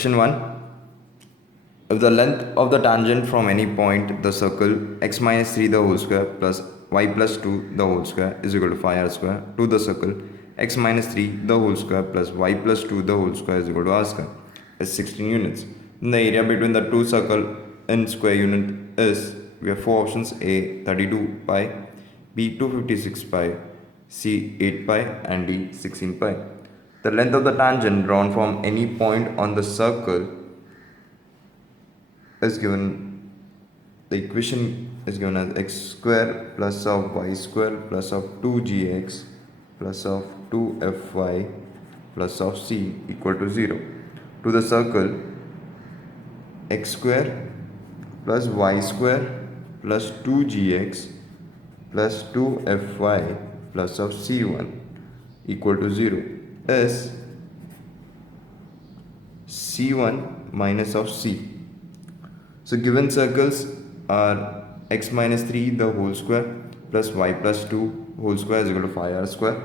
Question 1. If the length of the tangent from any point the circle x minus 3 the whole square plus y plus 2 the whole square is equal to 5r square to the circle x minus 3 the whole square plus y plus 2 the whole square is equal to r square is 16 units. Then the area between the two circles in square unit is, we have four options: A 32 pi, B 256 pi, C 8 pi and D 16 pi. The length of the tangent drawn from any point on the circle is given, the equation is given as x square plus of y square plus of 2gx plus of 2fy plus of c equal to 0. To the circle, x square plus y square plus 2gx plus 2fy plus of c1 equal to 0 is c1 minus of c. So given circles are x minus 3 the whole square plus y plus 2 whole square is equal to 5r square,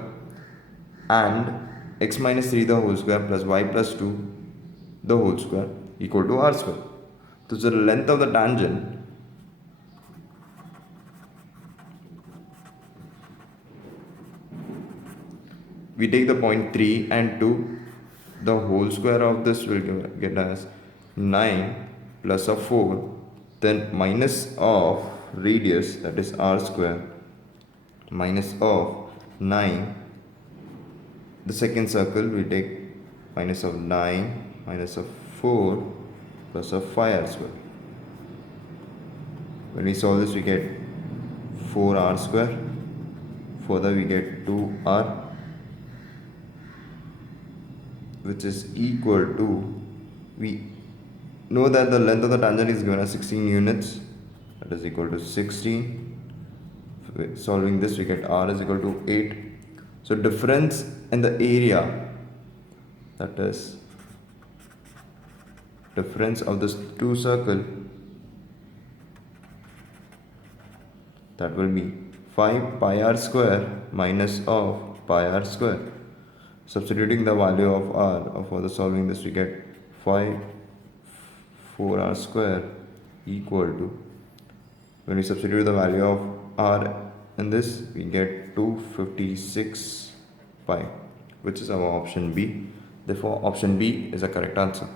and x minus 3 the whole square plus y plus 2 the whole square equal to r square. So the length of the tangent we take the point 3 and 2, the whole square of this will get as 9 plus of 4, then minus of radius, that is r square, minus of 9, the second circle we take minus of 9 minus of 4 plus of 5r square. When we solve this we get 4r square, further we get 2r, which is equal to, we know that the length of the tangent is given as 16 units, that is equal to 16. Solving this we get r is equal to 8. So difference in the area, that is difference of this two circle, that will be 5 pi r square minus of pi r square. Substituting the value of r, or further solving this we get 5 4r square equal to, when we substitute the value of r in this we get 256 pi, which is our option B. Therefore option B is the correct answer.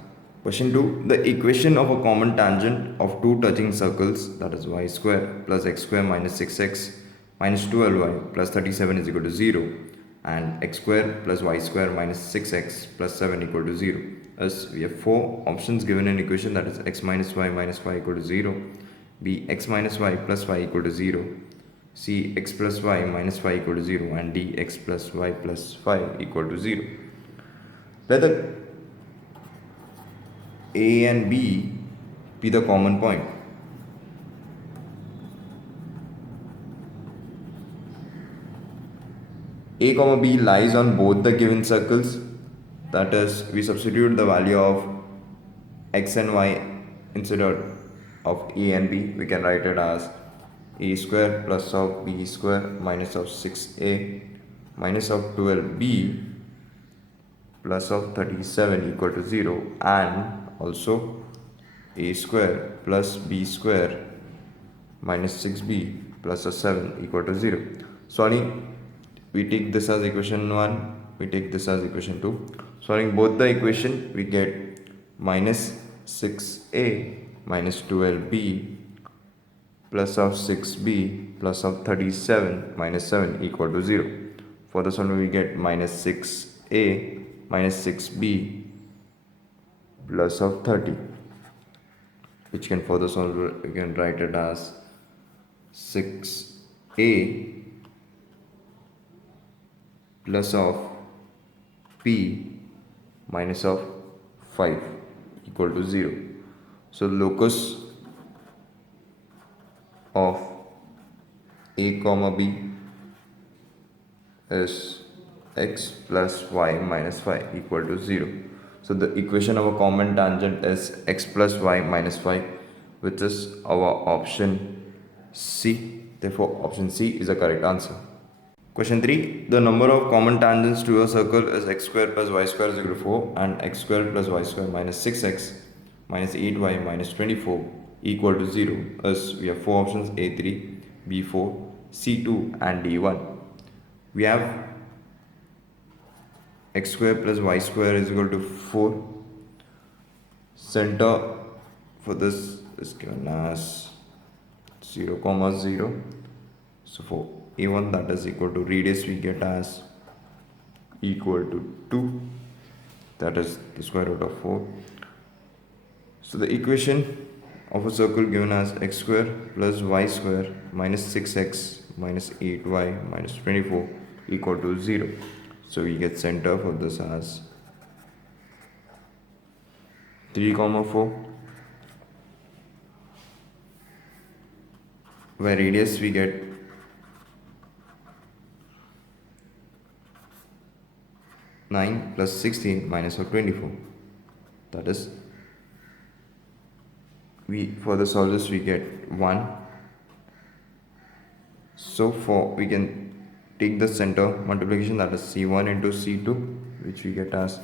Question 2. The equation of a common tangent of two touching circles, that is y square plus x square minus 6x minus 12y plus 37 is equal to 0, and x square plus y square minus 6x plus 7 equal to 0. As we have four options given in equation, that is x minus y equal to 0, b x minus y plus y equal to 0, c x plus y minus y equal to 0, and d x plus y plus 5 equal to 0. Let the a and b be the common point. A comma b lies on both the given circles, that is, we substitute the value of x and y instead of a and b, we can write it as a square plus of b square minus of 6a minus of 12b plus of 37 equal to 0, and also a square plus b square minus 6b plus of 7 equal to 0. Solving, we take this as equation 1, we take this as equation 2. Solving both the equation we get minus 6a minus 12b plus of 6b plus of 37 minus 7 equal to 0. For this one we get minus 6a minus 6b plus of 30, which can further solve, we can write it as 6a plus of p minus of 5 equal to 0. So locus of a comma b is x plus y minus 5 equal to 0. So the equation of a common tangent is x plus y minus 5, which is our option C. Therefore option C is the correct answer. Question 3. The number of common tangents to a circle is x square plus y square is equal to 4 and x square plus y square minus 6x minus 8y minus 24 equal to 0. As we have four options A3, B4, C2 and D1. We have x square plus y square is equal to 4. Center for this is given as 0 comma 0. So for A1 that is equal to radius we get as equal to 2, that is the square root of 4. So the equation of a circle given as x square plus y square minus 6x minus 8y minus 24 equal to 0. So we get center for this as 3 comma 4, where radius we get 9 plus 16 minus of 24, that is we further solve this we get 1. So for we can take the center multiplication, that is c1 into c2, which we get as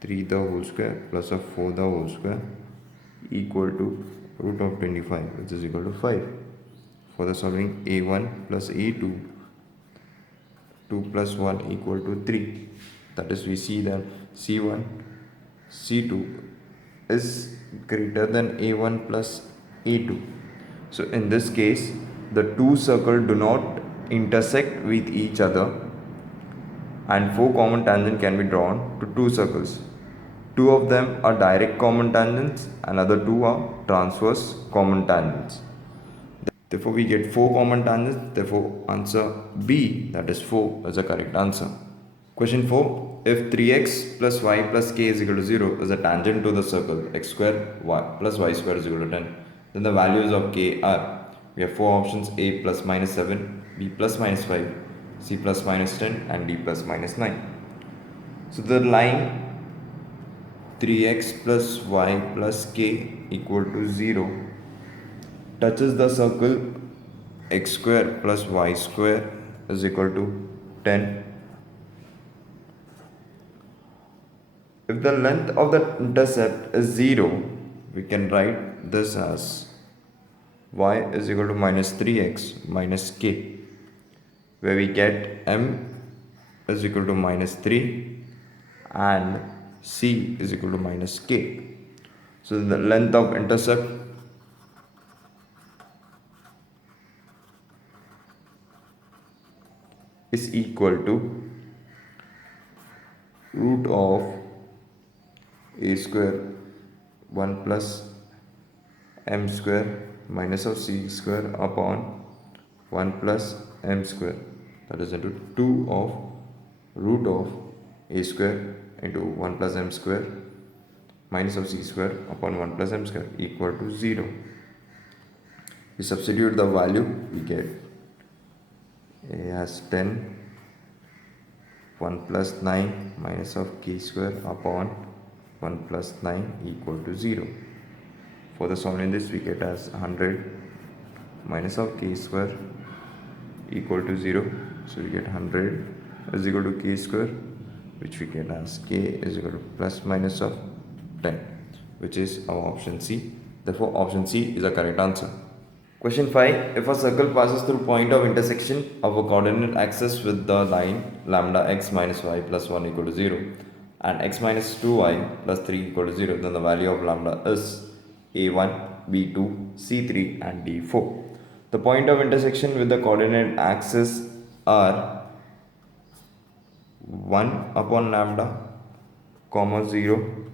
3 the whole square plus of 4 the whole square equal to root of 25, which is equal to 5. For the solving a1 plus a2, 2 plus 1 equal to 3. That is, we see that c1 c2 is greater than a1 plus a2. So in this case the two circles do not intersect with each other and four common tangents can be drawn to two circles. Two of them are direct common tangents and other two are transverse common tangents. Therefore we get four common tangents. Therefore answer B, that is 4, is the correct answer. Question 4. If 3x plus y plus k is equal to 0 is a tangent to the circle x square y plus y square is equal to 10, then the values of k are, we have four options: a plus minus 7, b plus minus 5, c plus minus 10 and d plus minus 9. So the line 3x plus y plus k equal to 0 touches the circle x square plus y square is equal to 10. If the length of the intercept is 0, we can write this as y is equal to minus 3x minus k, where we get m is equal to minus 3 and c is equal to minus k. So the length of intercept is equal to root of a square 1 plus m square minus of c square upon 1 plus m square, that is into 2 of root of a square into 1 plus m square minus of c square upon 1 plus m square equal to 0. We substitute the value, we get a as 10, 1 plus 9 minus of k square upon 1 plus 9 equal to 0. For the solving this we get as 100 minus of k square equal to 0. So we get 100 is equal to k square, which we get as k is equal to plus minus of 10, which is our option C. Therefore option C is the correct answer. Question 5. If a circle passes through point of intersection of a coordinate axis with the line lambda x minus y plus 1 equal to 0 and x minus 2y plus 3 equal to 0, then the value of lambda is a1, b2, c3 and d4. The point of intersection with the coordinate axis are 1 upon lambda, comma 0,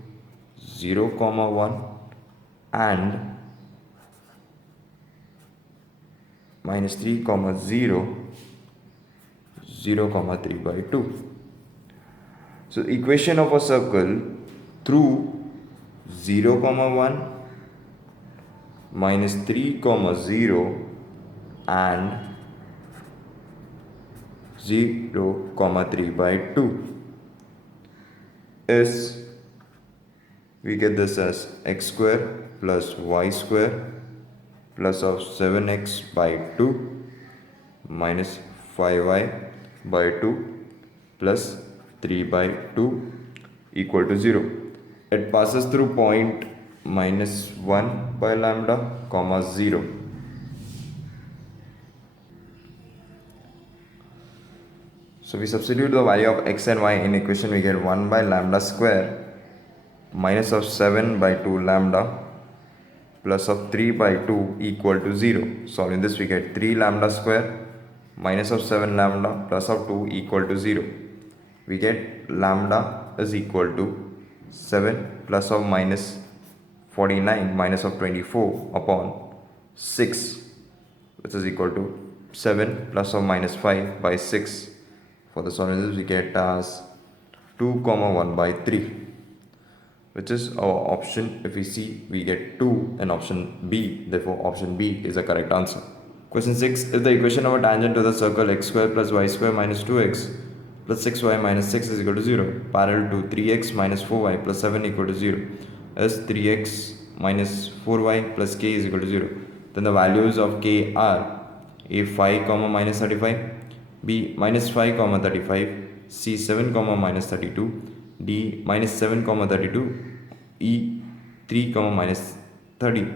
0 comma 1 and minus 3 comma 0, 0 comma 3 by 2. So equation of a circle through 0 comma 1, minus 3 comma 0 and 0 comma 3 by 2 is, we get this as x square plus y square plus of 7x by 2 minus 5y by 2 plus 3 by 2 equal to 0. It passes through point minus 1 by lambda comma 0. So we substitute the value of x and y in equation, we get 1 by lambda square minus of 7 by 2 lambda plus of 3 by 2 equal to 0. Solving this, we get 3 lambda square minus of 7 lambda plus of 2 equal to 0. We get lambda is equal to 7 plus of minus 49 minus of 24 upon 6, which is equal to 7 plus or minus 5 by 6. For the solving this, we get as 2 comma 1 by 3, which is our option. If we see, we get 2 in option B, therefore option B is the correct answer. Question 6. If the equation of a tangent to the circle x square plus y square minus 2x plus 6y minus 6 is equal to 0, parallel to 3x minus 4y plus 7 equal to 0, is 3x minus 4y plus k is equal to 0, then the values of k are a 5 comma minus 35, b minus 5 comma 35, c 7 comma minus 32, d minus 7 comma 32, e 3 comma minus 30.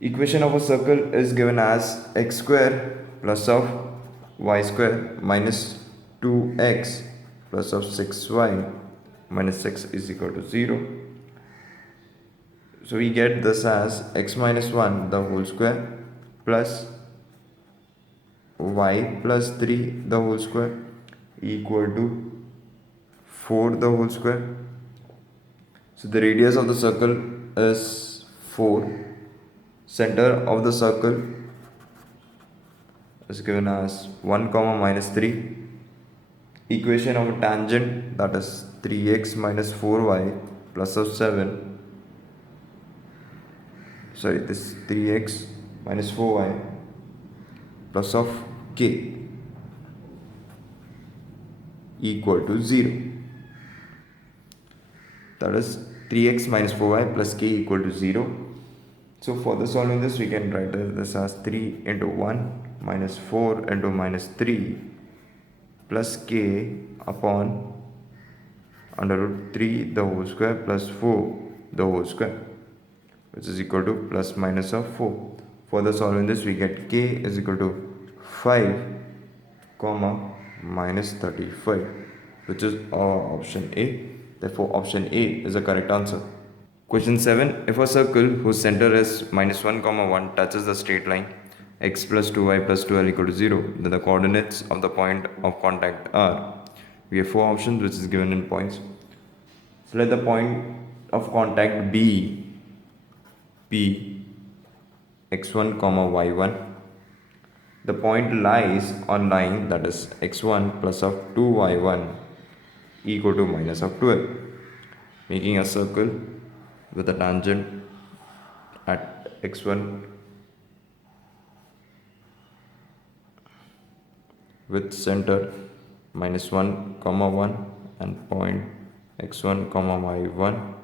Equation of a circle is given as x square plus of y square minus 2x plus of 6y minus 6 is equal to 0. So we get this as x minus 1 the whole square plus y plus 3 the whole square equal to 4 the whole square. So the radius of the circle is 4. Center of the circle is given as 1 comma minus 3. Equation of a tangent, that is 3x minus 4y plus of 7. Sorry, this 3x minus 4y plus of k equal to 0. That is 3x minus 4y plus k equal to 0. So for the solving this, we can write this as 3 into 1 minus 4 into minus 3 plus k upon under root 3 the whole square plus 4 the whole square, which is equal to plus minus of 4. For the solving this, we get k is equal to 5 comma minus 35, which is our option A. Therefore option A is the correct answer. Question 7. If a circle whose center is minus 1 comma 1 touches the straight line x plus 2y plus 2l equal to 0, then the coordinates of the point of contact are, we have 4 options which is given in points. So let the point of contact be P x1 comma y1. The point lies on line, that is x1 plus of 2y1 equal to minus of 12, making a circle with a tangent at x1 with center minus 1 comma 1 and point x1 comma y1.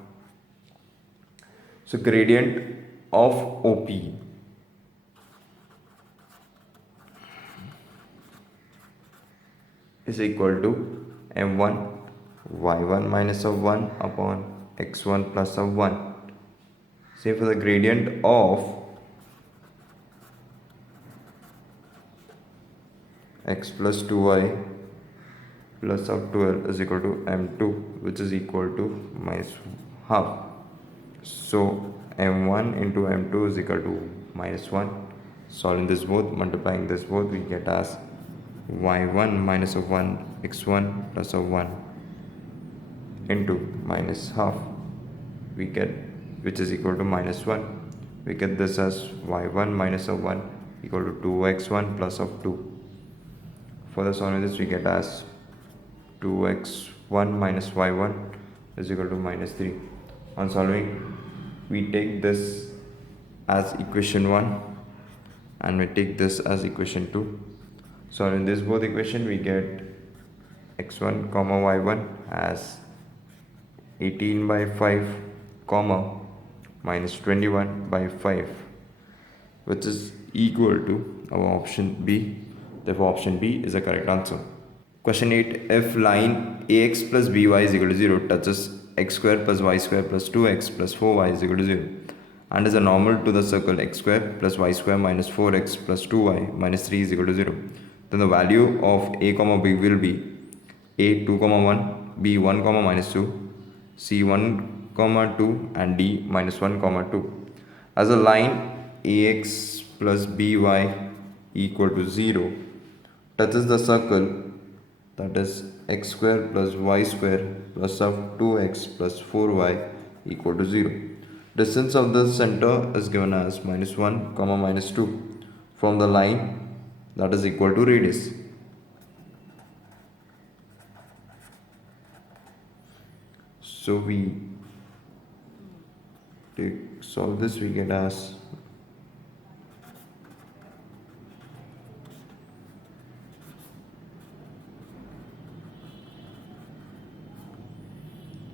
So gradient of OP is equal to m1 y1 minus of 1 upon x1 plus of 1. Say for the gradient of x plus 2y plus of 12 is equal to m2, which is equal to minus half. So m1 into m2 is equal to minus 1. Solving this both, multiplying this both, we get as y1 minus of 1 x1 plus of 1 into minus half, we get, which is equal to minus 1. We get this as y1 minus of 1 equal to 2x1 plus of 2. For the solving this, we get as 2x1 minus y1 is equal to minus 3. On solving, we take this as equation 1 and we take this as equation 2. Solving this both equation, we get x1 comma y1 as 18 by 5 comma minus 21 by 5, which is equal to our option B, Therefore, option B is the correct answer. Question 8. If line ax plus by is equal to 0 touches x square plus y square plus 2x plus 4y is equal to 0 and is a normal to the circle x square plus y square minus 4x plus 2y minus 3 is equal to 0, then the value of a comma b will be a 2 comma 1, b 1 comma minus 2, c 1 comma 2 and d minus 1 comma 2. As a line ax plus by equal to 0 touches the circle, that is x square plus y square plus of 2x plus 4y equal to 0. Distance of the center is given as minus 1 comma minus 2 from the line, that is equal to radius. So we solve this, we get as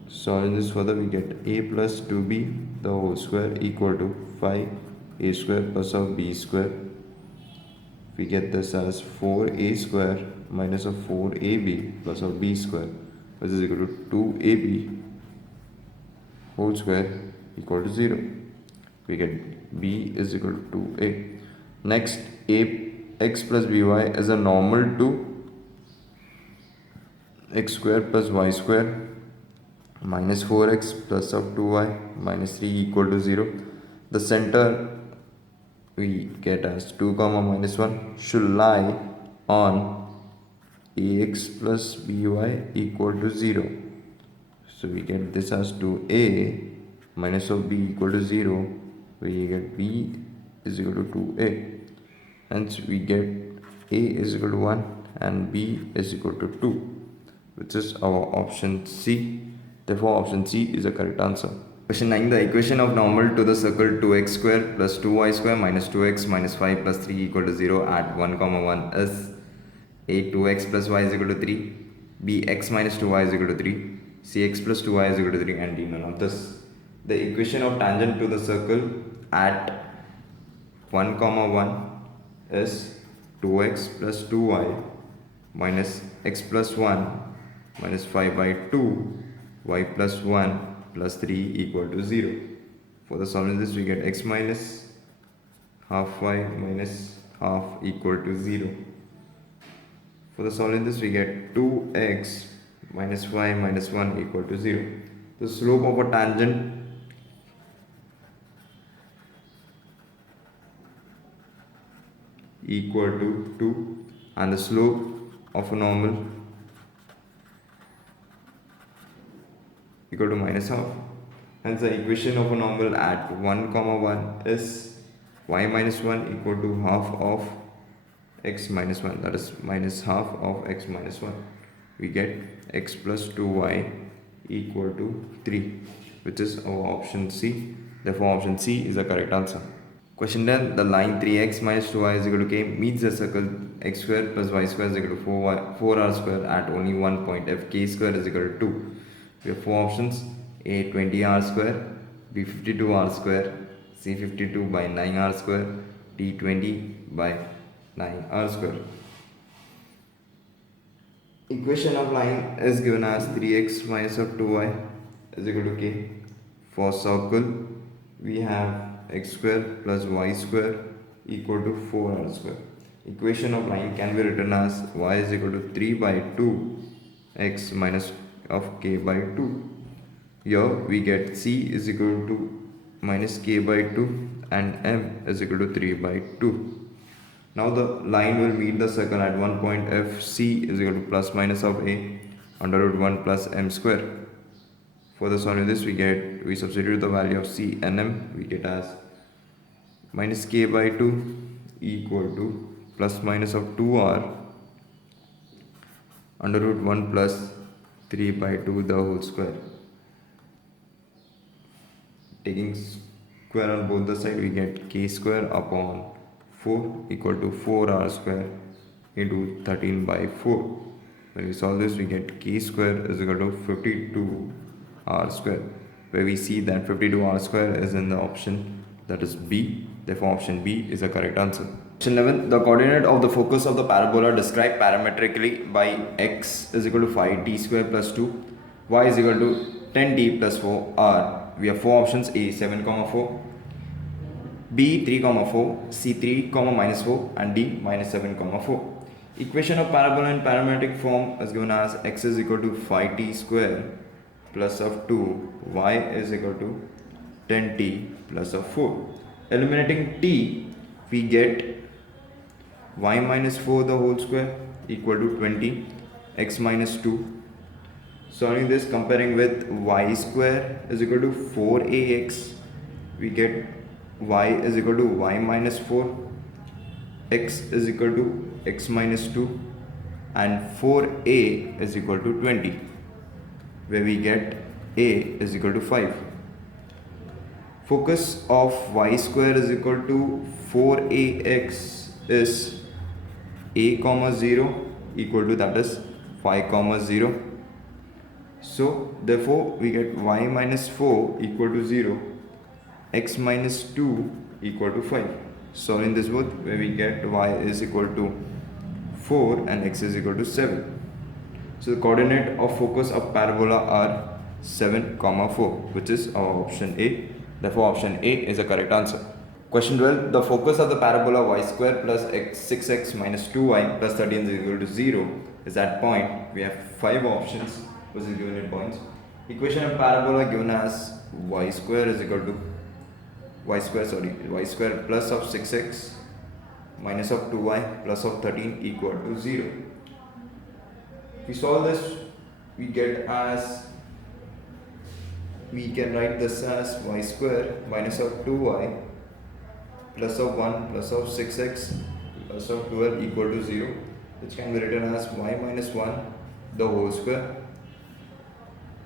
solving this further, we get a plus 2b the whole square equal to 5a square plus of b square. We get this as 4a square minus of 4ab plus of b square, which is equal to 2ab whole square equal to 0. We get b is equal to 2a. Next, ax plus by is a normal to x square plus y square minus 4x plus of 2y minus 3 equal to 0. The center we get as 2 comma minus 1 should lie on ax plus by equal to 0. So we get this as 2a minus of b equal to 0. We get b is equal to 2a. Hence we get a is equal to 1 and b is equal to 2, which is our option C. Therefore, option C is the correct answer. Question 9. The equation of normal to the circle 2x square plus 2y square minus 2x minus 5 plus 3 equal to 0 at 1 comma 1 is a 2x plus y is equal to 3, b x minus 2y is equal to 3, c x plus 2y is equal to 3 and d none of this. The equation of tangent to the circle at 1 comma 1 is 2x plus 2y minus x plus 1 minus 5 by 2 y plus 1 plus 3 equal to 0. For the solving this, we get x minus half y minus half equal to 0. For the solving this, we get 2x minus y minus 1 equal to 0. The slope of a tangent equal to 2 and the slope of a normal equal to minus half. Hence the equation of a normal at 1 comma 1 is y minus 1 equal to half of x minus 1, that is minus half of x minus 1. We get x plus 2y equal to 3, which is our option C. Therefore option C is the correct answer. Question 10. The line 3x minus 2y is equal to k meets the circle x square plus y square is equal to 4r square at only one point f k square is equal to 2. We have four options: a 20r square, b 52r square, c 52 by 9r square, d 20 by 9r square. Equation of line is given as 3x minus of 2y is equal to k. For circle, we have x square plus y square equal to 4r square. Equation of line can be written as y is equal to 3 by 2 x minus of k by 2. Here we get c is equal to minus k by 2 and m is equal to 3 by 2. Now the line will meet the circle at one point f. C is equal to plus minus of a under root 1 plus m square. For the solving this, we substitute the value of c and m. We get as minus k by 2 equal to plus minus of 2r under root 1 plus 3 by 2 the whole square. Taking square on both the sides, we get k square upon 4 equal to 4r square into 13 by 4. When we solve this, we get k square is equal to 52r square, where we see that 52r square is in the option, that is B. Therefore option B is the correct answer. Question 11. The coordinate of the focus of the parabola described parametrically by x is equal to 5t square plus 2, y is equal to 10t plus 4 are. We have four options: A 7, 4, B 3, 4, C 3, minus 4, and D minus 7, 4. Equation of parabola in parametric form is given as x is equal to 5t square plus of 2, y is equal to 10t plus of 4. Eliminating t, we get y minus 4 the whole square equal to 20, x minus 2. Solving this, comparing with y square is equal to 4ax, we get y is equal to y minus 4, x is equal to x minus 2, and 4a is equal to 20, where we get a is equal to 5. Focus of y square is equal to 4ax is a comma 0 equal to, that is 5 comma 0. So therefore we get y minus 4 equal to 0, x minus 2 equal to 5. Solving this both, where we get y is equal to 4 and x is equal to 7. So the coordinate of focus of parabola are 7, 4, which is our option A. Therefore option A is the correct answer. Question 12. The focus of the parabola y square plus x 6x minus 2y plus 13 is equal to 0 is at point. We have 5 options which is given in points. Equation of parabola given as y square is equal to y square plus of 6x minus of 2y plus of 13 equal to 0. If we solve this, we get as, we can write this as y square minus of 2y plus of 1 plus of 6x plus of 12 equal to 0, which can be written as y minus 1 the whole square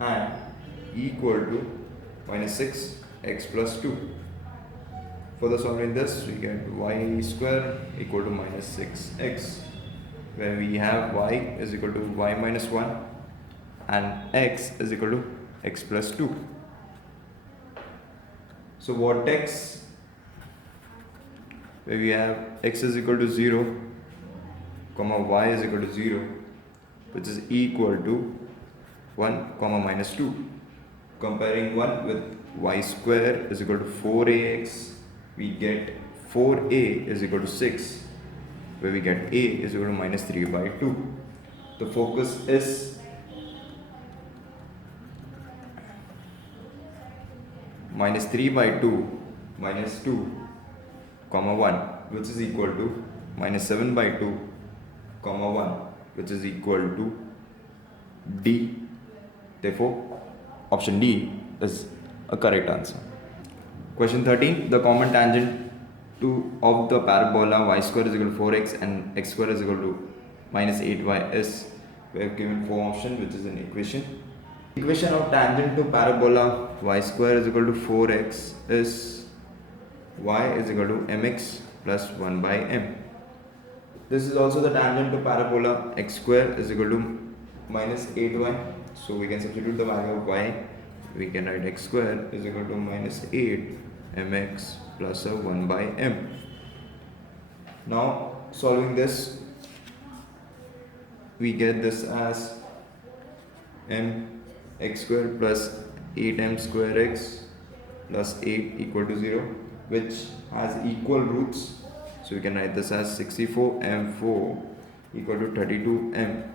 and equal to minus 6x plus 2. Further solving this, we get y square equal to minus 6x, where we have y is equal to y minus 1 and x is equal to x plus 2. So vertex, where we have x is equal to 0, y is equal to 0, which is equal to 1, minus 2. Comparing 1 with y square is equal to 4ax, we get 4a is equal to 6, where we get a is equal to minus 3 by 2. The focus is minus 3 by 2 minus 2, 1, which is equal to minus 7 by 2, 1, which is equal to D. Therefore, option D is a correct answer. Question 13. The common tangent of the parabola y square is equal to 4x and x square is equal to minus 8y is. We have given four options, which is an equation. Equation of tangent to parabola y square is equal to 4x is y is equal to mx plus 1 by m. This is also the tangent to parabola x square is equal to minus 8y. So we can substitute the value of y. We can write x square is equal to minus 8 mx plus 1 by m. Now solving this, we get this as m x square plus 8m square x plus 8 equal to 0, which has equal roots. So we can write this as 64m4 equal to 32m,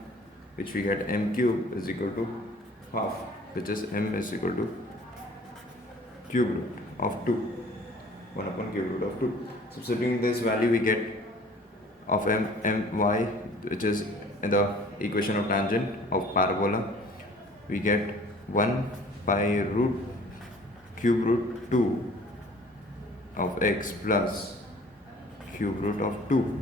which we get m cube is equal to half, which is m is equal to cube root of 2, 1 upon cube root of 2. Substituting this value, we get of my, which is in the equation of tangent of parabola, we get 1 by root cube root 2 of x plus cube root of 2.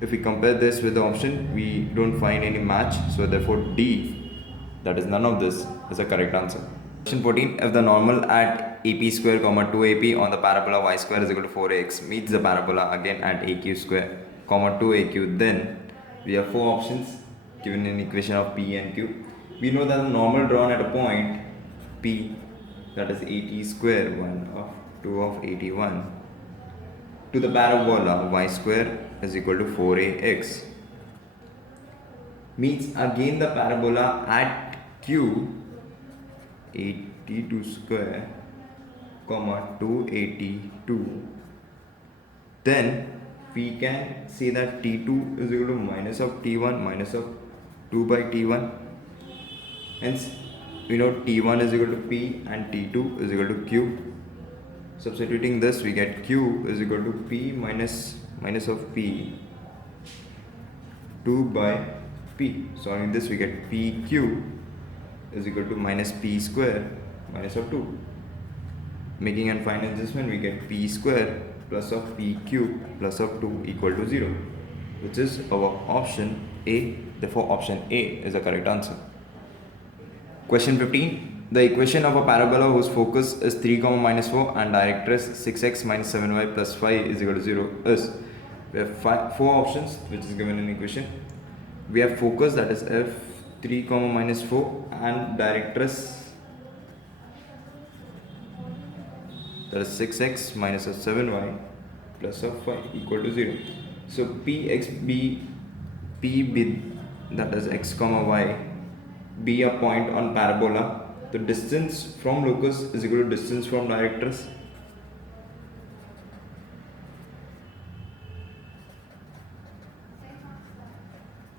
If we compare this with the option, we don't find any match, so therefore D, that is none of this, is the correct answer. Question 14. If the normal at AP square, 2AP on the parabola y square is equal to 4ax meets the parabola again at AQ square, 2AQ, then we have four options given in equation of P and Q. We know that the normal drawn at a point P, that is 80 square, 1 of 2 of 81, to the parabola y square is equal to 4ax. Means again the parabola at q 82 square comma 282, then we can say that t2 is equal to minus of t1 minus of 2 by t1. Hence we know t1 is equal to p and t2 is equal to q. Substituting this, we get q is equal to p minus of p 2 by p. Solving this, we get pq is equal to minus p square minus of 2. Making a final adjustment, we get p square plus of pq plus of 2 equal to 0, which is our option A. Therefore, option A is the correct answer. Question 15. The equation of a parabola whose focus is 3, minus 4 and directress 6x minus 7y plus 5 is equal to 0 is. We have 4 options which is given in equation. We have focus, that is f 3, minus 4, and directress, that is 6x minus of 7y plus of 5 equal to 0. So P B, that is x, y, be a point on parabola. The distance from locus is equal to distance from directress.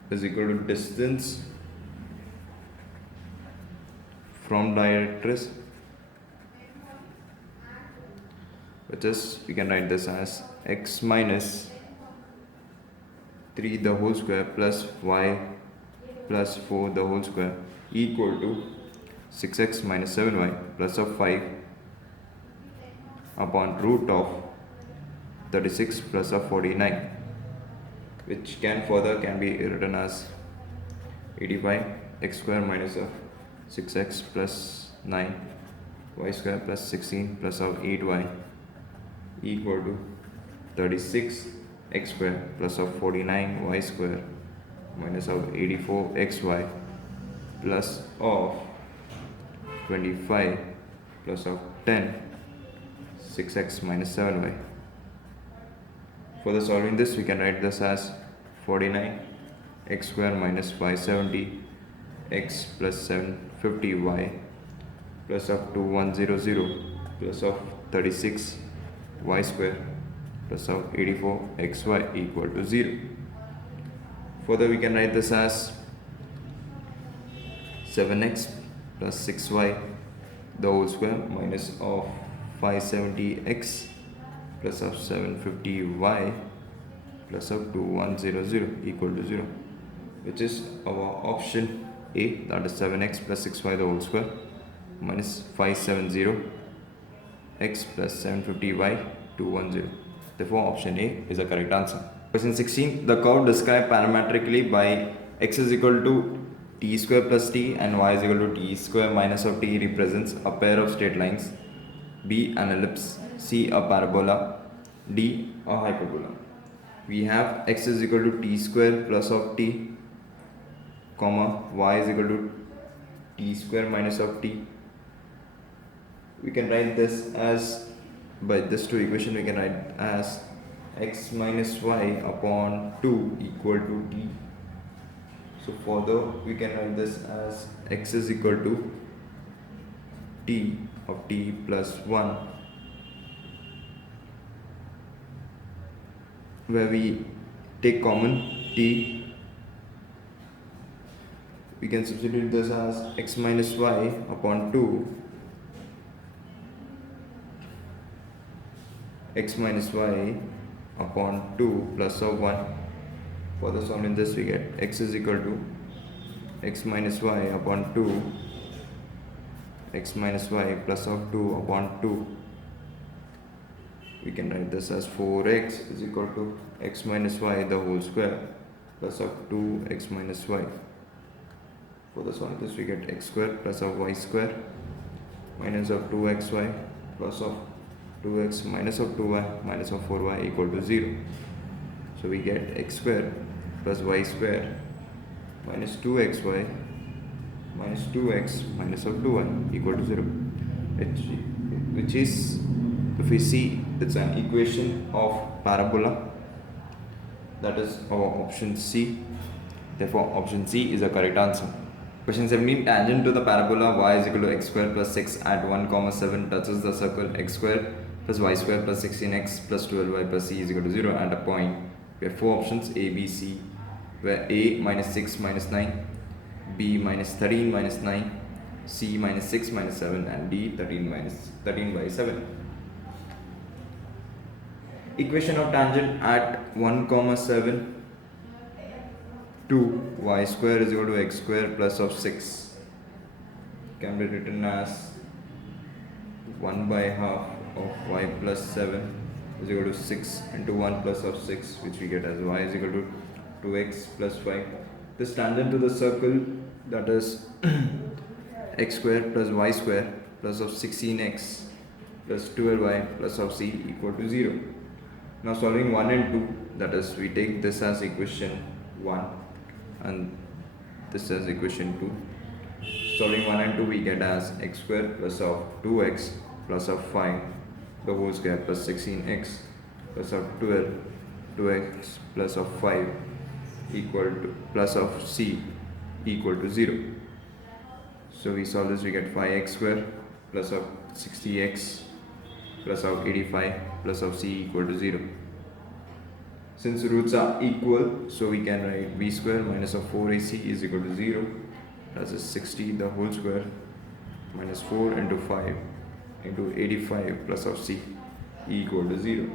Is equal to distance from directress, which is, we can write this as x minus 3 the whole square plus y plus 4 the whole square equal to 6x minus 7y plus of 5 upon root of 36 plus of 49, which can be written as 85 x square minus of 6x plus 9 y square plus 16 plus of 8y equal to 36 x square plus of 49 y square minus of 84 xy plus of 25 plus of 10 6x minus 7y. Further solving this, we can write this as 49 x square minus 570 x plus 750 y plus of 2100 plus of 36 y square plus of 84 xy equal to 0. Further, we can write this as 7x plus 6y the whole square minus of 570x plus of 750y plus of 2100 equal to 0, which is our option A, that is 7x plus 6y the whole square minus 570x plus 750y 210. Therefore, option A is the correct answer. Question 16. The curve described parametrically by x is equal to t square plus t and y is equal to t square minus of t represents a pair of straight lines, B an ellipse, C a parabola, D a hyperbola. We have x is equal to t square plus of t, comma y is equal to t square minus of t. We can write this as, by this two equation we can write as x minus y upon 2 equal to t. So further we can write this as x is equal to t of t plus 1, where we take common t. We can substitute this as x minus y upon 2 x minus y upon 2 plus of 1. Further solving this, we get x is equal to x minus y upon 2 x minus y plus of 2 upon 2. We can write this as 4x is equal to x minus y the whole square plus of 2x minus y. Further solving this, we get x square plus of y square minus of 2xy plus of 2x minus of 2y minus of 4y equal to 0. So we get x square plus y square minus 2xy minus 2x minus of 2y equal to 0, which is the if we see, it's an equation of parabola, that is our option C. Therefore option C is the correct answer. Question 17. Tangent to the parabola y is equal to x square plus 6 at 1, 7 touches the circle x square plus y square plus 16x plus 12y plus c is equal to 0 at a point. We have four options A, B, C, where A minus 6 minus 9, B minus 13 minus 9, C minus 6 minus 7, and D 13 by 7. Equation of tangent at 1, 7 to y square is equal to x square plus of 6 can be written as 1 by half of y plus 7 is equal to 6 into 1 plus of 6, which we get as y is equal to 2x plus 5. This tangent to the circle, that is x square plus y square plus of 16x plus 12y plus of c equal to 0. Now solving 1 and 2, that is we take this as equation 1 and this as equation 2. Solving 1 and 2 we get as x square plus of 2x plus of 5 the whole square plus 16x plus of 12 2x plus of 5 equal to plus of c equal to 0. So we solve this, we get 5x square plus of 60x plus of 85 plus of c equal to 0. Since roots are equal, so we can write b square minus of 4ac is equal to 0. That is 60 the whole square minus 4 into 5 into 85 plus of c equal to 0.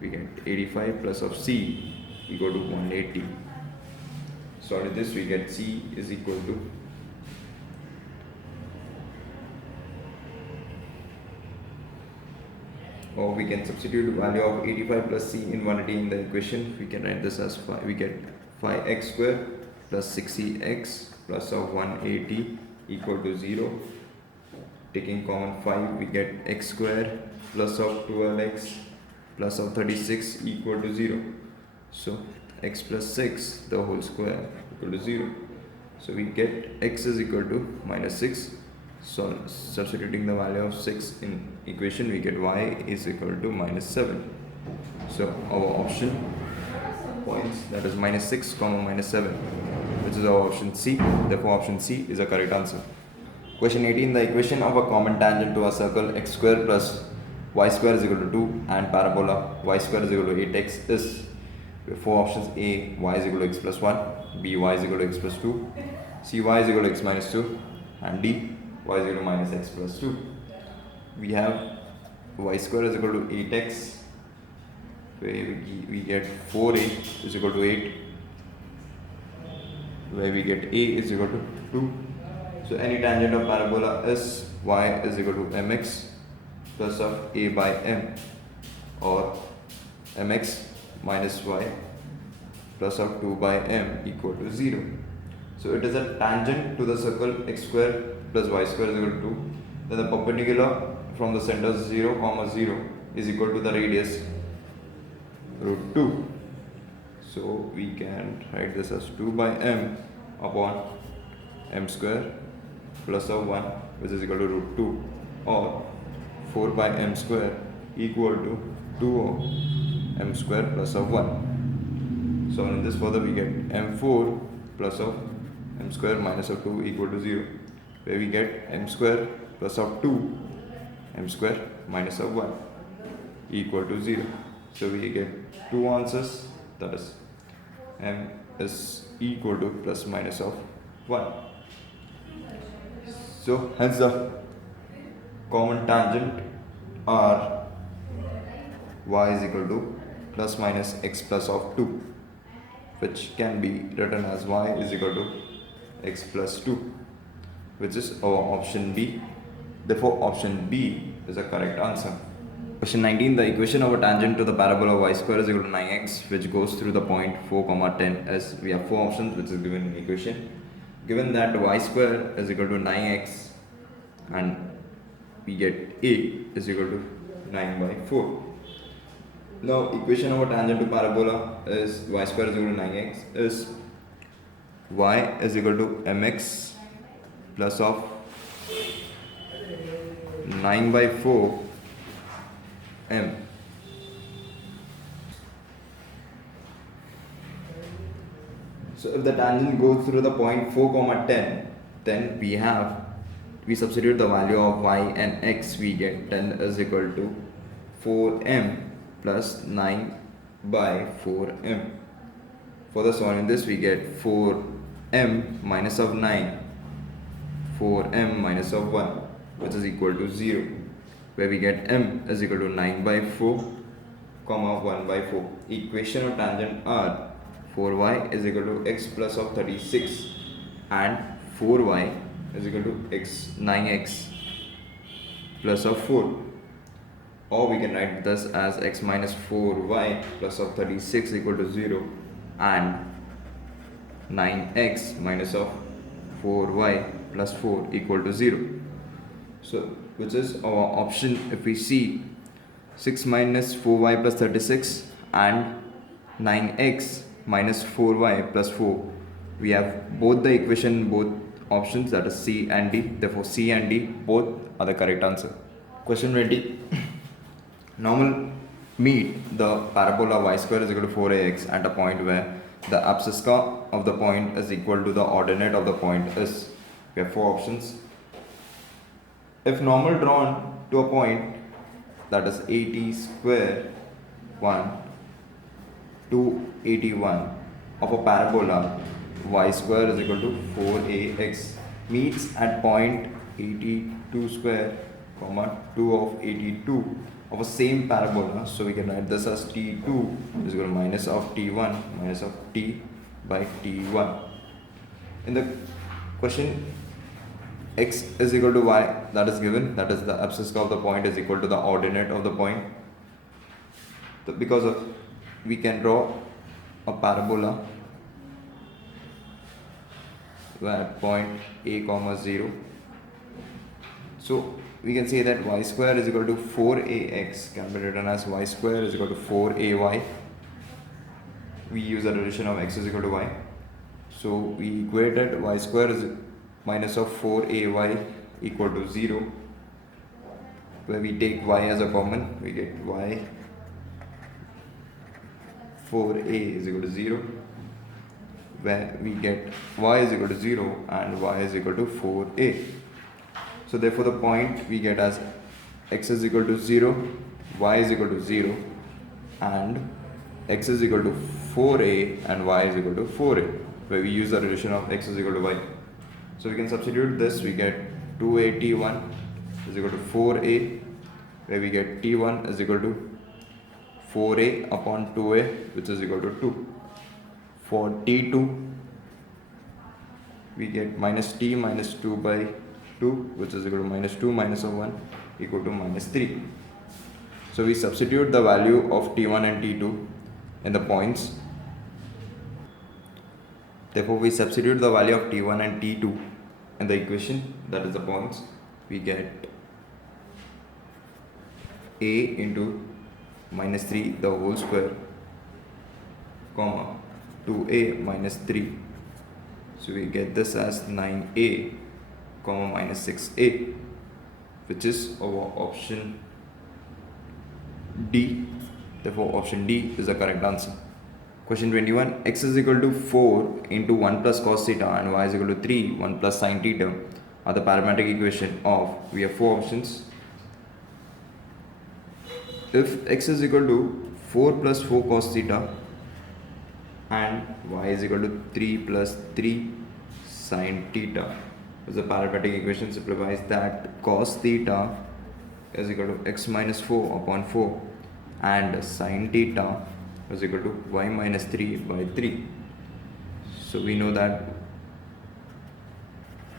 We get 85 plus of c equal to 180. Solve this, we get c is equal to or we can substitute the value of 85 plus c in 180 in the equation. We can write this as 5. We get 5x square plus 60x plus of 180 equal to 0. Taking common 5, we get x square plus of 12x plus of 36 equal to 0. So x plus 6 the whole square equal to 0. So we get x is equal to minus 6. So substituting the value of 6 in equation, we get y is equal to minus 7. So our option points, that is minus 6 comma minus 7, which is our option C. Therefore option C is the correct answer. Question 18. The equation of a common tangent to a circle x square plus y square is equal to 2 and parabola y square is equal to 8x is. We have four options: A, y is equal to x plus 1, B, y is equal to x plus 2, C, y is equal to x minus 2, and D, y is equal to minus x plus 2. We have y square is equal to 8x, where we get 4a is equal to 8, where we get a is equal to 2. So any tangent of parabola is y is equal to mx plus of a by m, or mx minus y plus of 2 by m equal to 0. So it is a tangent to the circle x square plus y square is equal to 2. Then the perpendicular from the center 0, 0 is equal to the radius root 2. So we can write this as 2 by m upon m square plus of 1, which is equal to root 2, or 4 by m square equal to 2 m square plus of 1. So in this further we get m4 plus of m square minus of 2 equal to 0, where we get m square plus of 2 m square minus of 1 equal to 0. So we get two answers, that is m is equal to plus minus of 1. So hence the common tangent are y is equal to plus minus x plus of 2, which can be written as y is equal to x plus 2, which is our option B. Therefore option B is the correct answer. Question 19. The equation of a tangent to the parabola y square is equal to 9x, which goes through the point 4, 10 as we have four options which is given in the equation. Given that y square is equal to 9x and we get a is equal to 9 by 4. Now equation of a tangent to parabola is y square is equal to 9x is y is equal to mx plus of 9 by 4 m. So if the tangent goes through the point 4 comma 10, then we substitute the value of y and x, we get 10 is equal to 4m plus 9 by 4m. Further solving this, we get 4m minus of 9, 4m minus of 1, which is equal to 0, where we get m is equal to 9 by 4 comma 1 by 4. Equation of tangent are 4y is equal to x plus of 36 and 4y is equal to 9x plus of 4, or we can write this as x minus 4y plus of 36 equal to 0 and 9x minus of 4y plus 4 equal to 0. So which is our option. If we see 6 minus 4y plus 36 and 9x minus 4y plus 4, we have both the equation, both options, that is C and D. Therefore C and D both are the correct answer. Question 20. Normal meet the parabola y square is equal to 4ax at a point where the abscissa of the point is equal to the ordinate of the point is. We have four options. If normal drawn to a point, that is 80 square 1 to 81 of a parabola y square is equal to 4ax meets at point 82 square comma 2 of 82 of a same parabola, so we can write this as t2 is equal to minus of t1 minus of t by t1. In the question, x is equal to y, that is given, that is the abscissa of the point is equal to the ordinate of the point. So because of, we can draw a parabola where point a comma 0. So we can say that y square is equal to 4ax can be written as y square is equal to 4ay. We use the relation of x is equal to y. So we equated y square is minus of 4ay equal to 0, where we take y as a common, we get y 4a is equal to 0, where we get y is equal to 0 and y is equal to 4a. So therefore the point we get as x is equal to 0, y is equal to 0 and x is equal to 4a and y is equal to 4a, where we use the relation of x is equal to y. So we can substitute this, we get 2a_t1 is equal to 4a, where we get t1 is equal to 4a upon 2a, which is equal to 2. For t2, we get minus t minus 2 by 2, which is equal to minus 2 minus of 1 equal to minus 3. So we substitute the value of t1 and t2 in the points. Therefore we substitute the value of t1 and t2 in the equation, that is the points. We get a into minus 3 the whole square comma 2a minus 3. So we get this as 9a comma minus 6a, which is our option D. Therefore option D is the correct answer. Question 21. X is equal to 4 into 1 plus cos theta and y is equal to 3 1 plus sin theta are the parametric equation of, we have four options. If x is equal to 4 plus 4 cos theta and y is equal to 3 plus 3 sin theta, as the parametric equation simplifies that cos theta is equal to x minus 4 upon 4 and sin theta is equal to y minus 3 by 3. So we know that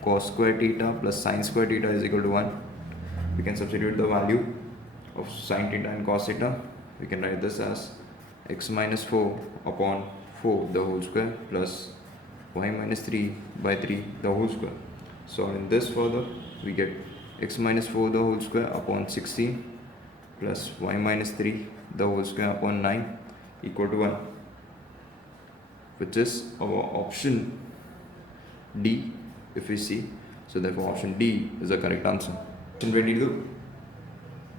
cos square theta plus sin square theta is equal to 1. We can substitute the value of sin theta and cos theta. We can write this as x minus 4 upon 4 the whole square plus y minus 3 by 3 the whole square. So in this further, we get x minus 4 the whole square upon 16 plus y minus 3 the whole square upon 9 equal to 1, which is our option D if we see. So therefore option D is the correct answer. Question 22.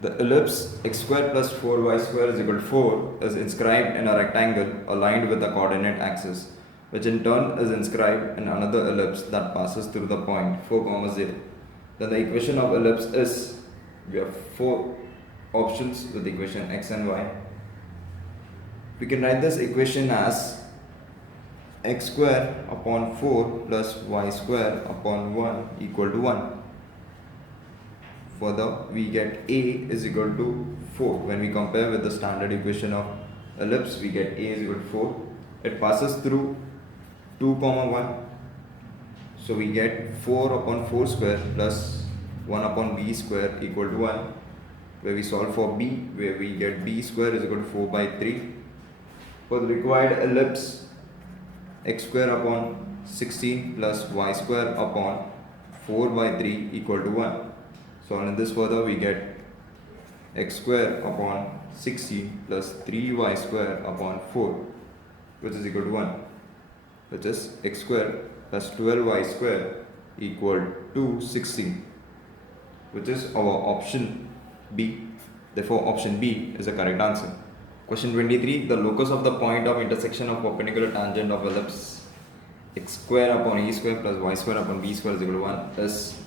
The ellipse x square plus 4y square is equal to 4 is inscribed in a rectangle aligned with the coordinate axis, which in turn is inscribed in another ellipse that passes through the point 4, 0. Then the equation of ellipse is, we have 4 options with the equation x and y. We can write this equation as x square upon 4 plus y square upon 1 equal to 1. Further, we get a is equal to 4. When we compare with the standard equation of ellipse, we get a is equal to 4. It passes through 2, 1. So we get 4 upon 4 square plus 1 upon b square equal to 1. Where we solve for b, where we get b square is equal to 4 by 3. For the required ellipse, x square upon 16 plus y square upon 4 by 3 equal to 1. So in this further, we get x square upon 16 plus 3y square upon 4, which is equal to 1, which is x square plus 12y square equal to 16, which is our option B. Therefore, option B is the correct answer. Question 23. The locus of the point of intersection of perpendicular tangent of ellipse x square upon a square plus y square upon b square is equal to 1 is,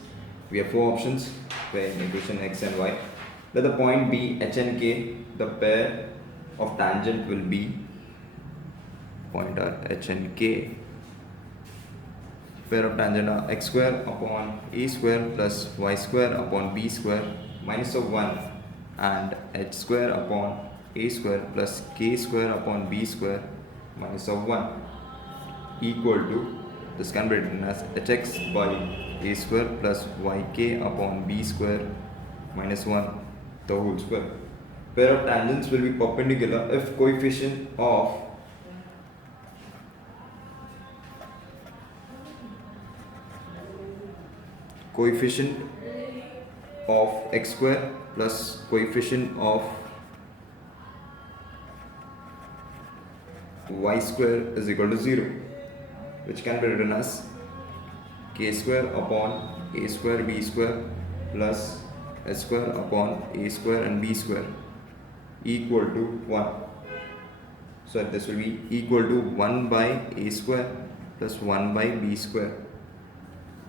we have 4 options where in equation x and y. Let the point be h and k. The pair of tangent will be, point are h and k. Pair of tangent are x square upon a square plus y square upon b square minus of 1 and h square upon a square plus k square upon b square minus of 1 equal to, this can be written as hx by a square plus yk upon b square minus 1 the whole square. Pair of tangents will be perpendicular if coefficient of x square plus coefficient of y square is equal to 0, which can be written as k square upon a square b square plus h square upon a square and b square equal to 1. So this will be equal to 1 by a square plus 1 by b square,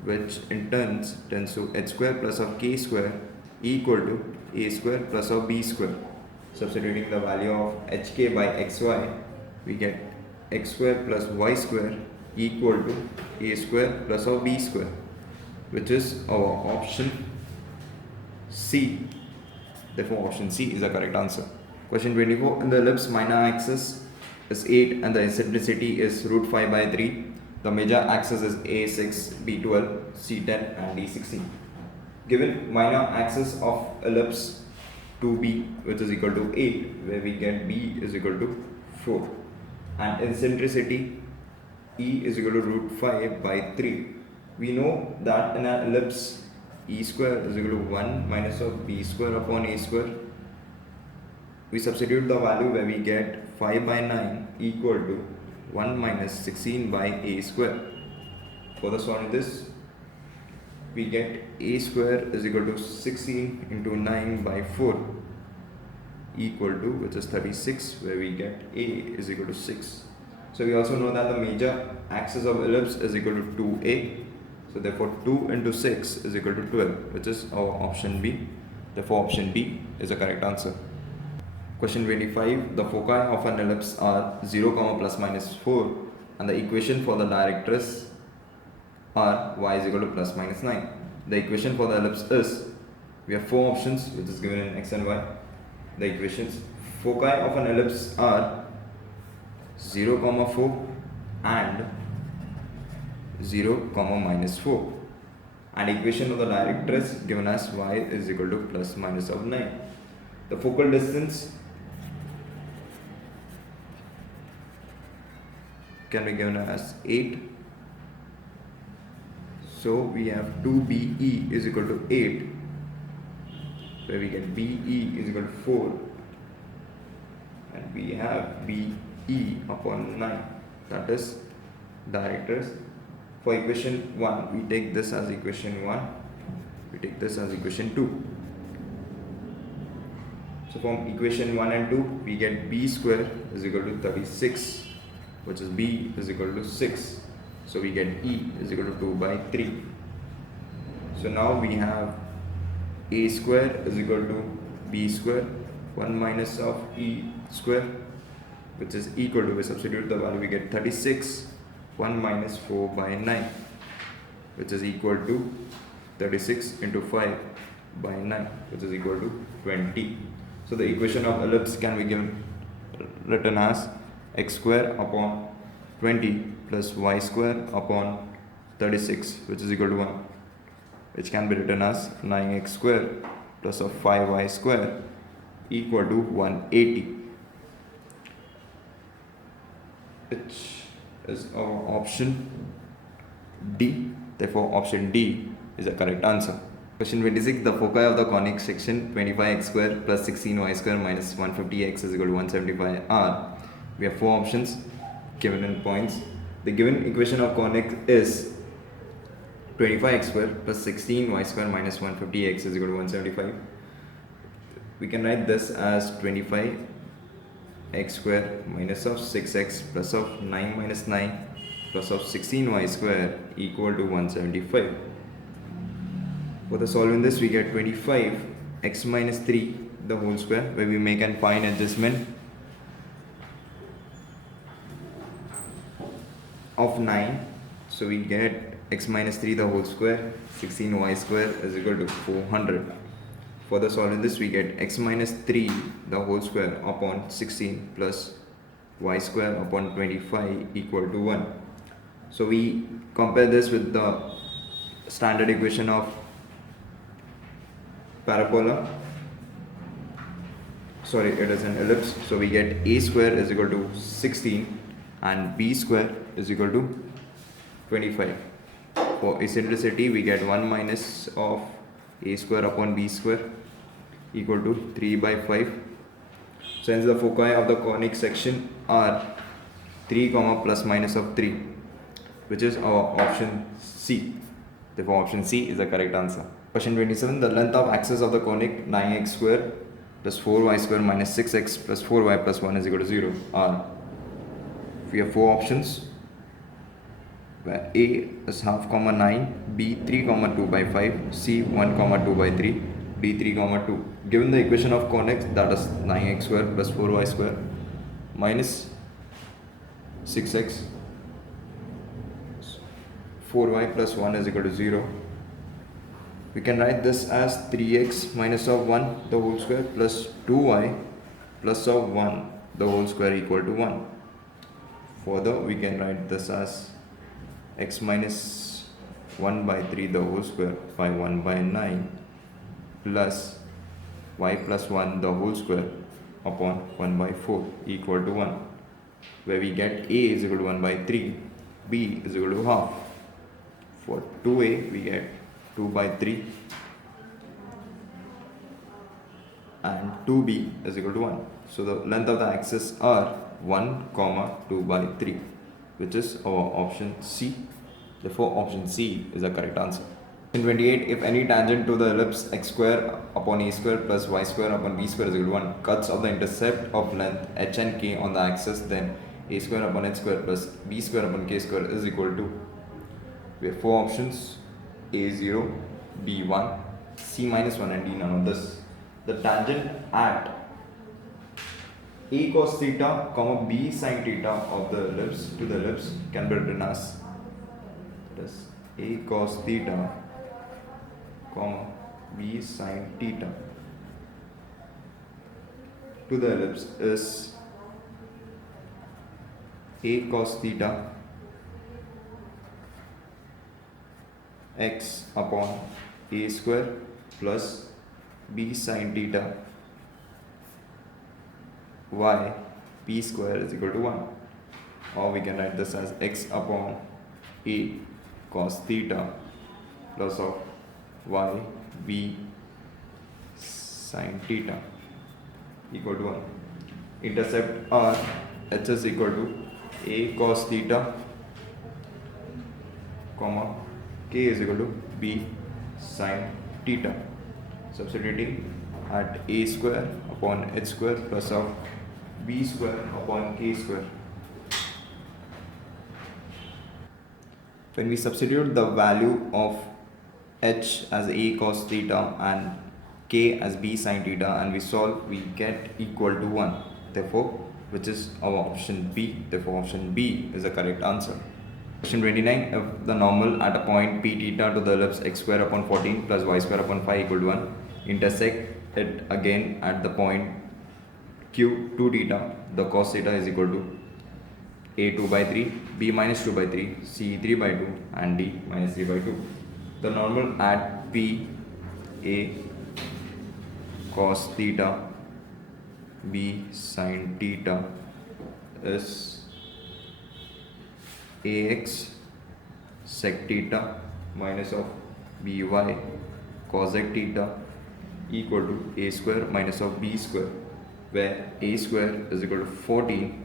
which in turn tends to h square plus of k square equal to a square plus of b square. Substituting the value of hk by xy, we get x square plus y square equal to a square plus of b square, which is our option C. Therefore, option C is the correct answer. Question 24. In the ellipse, minor axis is 8 and the eccentricity is root 5 by 3. The major axis is A6, B12, C10 and D16. Given minor axis of ellipse 2B, which is equal to 8, where we get B is equal to 4, and eccentricity E is equal to root 5 by 3. We know that in an ellipse E square is equal to 1 minus of B square upon A square. We substitute the value where we get 5 by 9 equal to 1 minus 16 by A square. Further solving this, we get A square is equal to 16 into 9 by 4 equal to, which is 36, where we get A is equal to 6. So we also know that the major axis of ellipse is equal to 2A. So therefore 2 into 6 is equal to 12, which is our option B. Therefore option B is the correct answer. Question 25. The foci of an ellipse are 0, plus minus 4 and the equation for the directress are y is equal to plus minus 9. The equation for the ellipse is, we have 4 options which is given in x and y. The equations, foci of an ellipse are 0, 4 and 0, minus 4, and equation of the directress given as y is equal to plus minus of 9. The focal distance can be given as 8. So we have 2BE is equal to 8, where we get BE is equal to 4, and we have BE upon 9, that is directress. For equation 1, we take this as equation 1, we take this as equation 2. So from equation 1 and 2 we get b square is equal to 36, which is b is equal to 6. So we get e is equal to 2 by 3. So now we have a square is equal to b square, 1 minus of e square, which is equal to, we substitute the value, we get 36, 1 minus 4 by 9, which is equal to 36 into 5 by 9, which is equal to 20. So the equation of ellipse can be given, written as x square upon 20 plus y square upon 36, which is equal to 1, which can be written as 9x square plus of 5y square equal to 180, which is our option D. Therefore option D is the correct answer. Question 26. The foci of the conic section 25x square plus 16y square minus 150x is equal to 175 are. We have 4 options given in points. The given equation of conic is 25x square plus 16y square minus 150x is equal to 175. We can write this as 25x square minus of 6x plus of 9 minus 9 plus of 16y square equal to 175. For the solving this we get 25x minus 3 the whole square, where we make an fine adjustment of 9. So we get x minus 3 the whole square, 16y square is equal to 400. For the solving this we get x minus 3 the whole square upon 16 plus y square upon 25 equal to 1. So we compare this with the standard equation of parabola, sorry, it is an ellipse. So we get a square is equal to 16 and b square is equal to 25. For eccentricity we get 1 minus of a square upon b square equal to 3 by 5. So hence the foci of the conic section are 3 comma plus minus of 3, which is our option C. Therefore option C is the correct answer. Question 27. The length of axis of the conic 9x square plus 4y square minus 6x plus 4y plus 1 is equal to 0 are. We have 4 options, where A is half comma 9, B 3 comma 2 by 5, C 1 comma 2 by 3, D 3 comma 2. Given the equation of conics, that is 9x square plus 4y square minus 6x 4y plus 1 is equal to 0. We can write this as 3x minus of 1 the whole square plus 2y plus of 1 the whole square equal to 1. Further we can write this as x minus 1 by 3 the whole square by 1 by 9 plus y plus 1 the whole square upon 1 by 4 equal to 1, where we get a is equal to 1 by 3, b is equal to half. For 2a we get 2 by 3 and 2b is equal to 1. So the length of the axis are 1 comma 2 by 3, which is our option C. Therefore option C is the correct answer. In 28, if any tangent to the ellipse x square upon a square plus y square upon b square is equal to 1 cuts of the intercept of length h and k on the axis, then a square upon h square plus b square upon k square is equal to. We have 4 options, a0, b1, c minus 1 and d none of this. The tangent at a cos theta comma b sin theta of the ellipse to the ellipse can be written as a cos theta comma b sin theta to the ellipse is a cos theta x upon a square plus b sin theta y p square is equal to 1, or we can write this as x upon a cos theta plus of y b sin theta equal to 1. Intercept r h is equal to a cos theta comma k is equal to b sin theta. Substituting at a square upon h square plus of b square upon k square. When we substitute the value of h as a cos theta and k as b sin theta and we solve, we get equal to 1. Therefore, which is our option B. Therefore, option B is the correct answer. Question 29. If the normal at a point p theta to the ellipse x square upon 14 plus y square upon 5 equal to 1 intersect it again at the point q 2 theta, the cos theta is equal to a 2 by 3, b minus 2 by 3, c 3 by 2 and d minus 3 by 2. The normal at p a cos theta b sin theta is ax sec theta minus of by cosec theta equal to a square minus of b square, where a square is equal to 14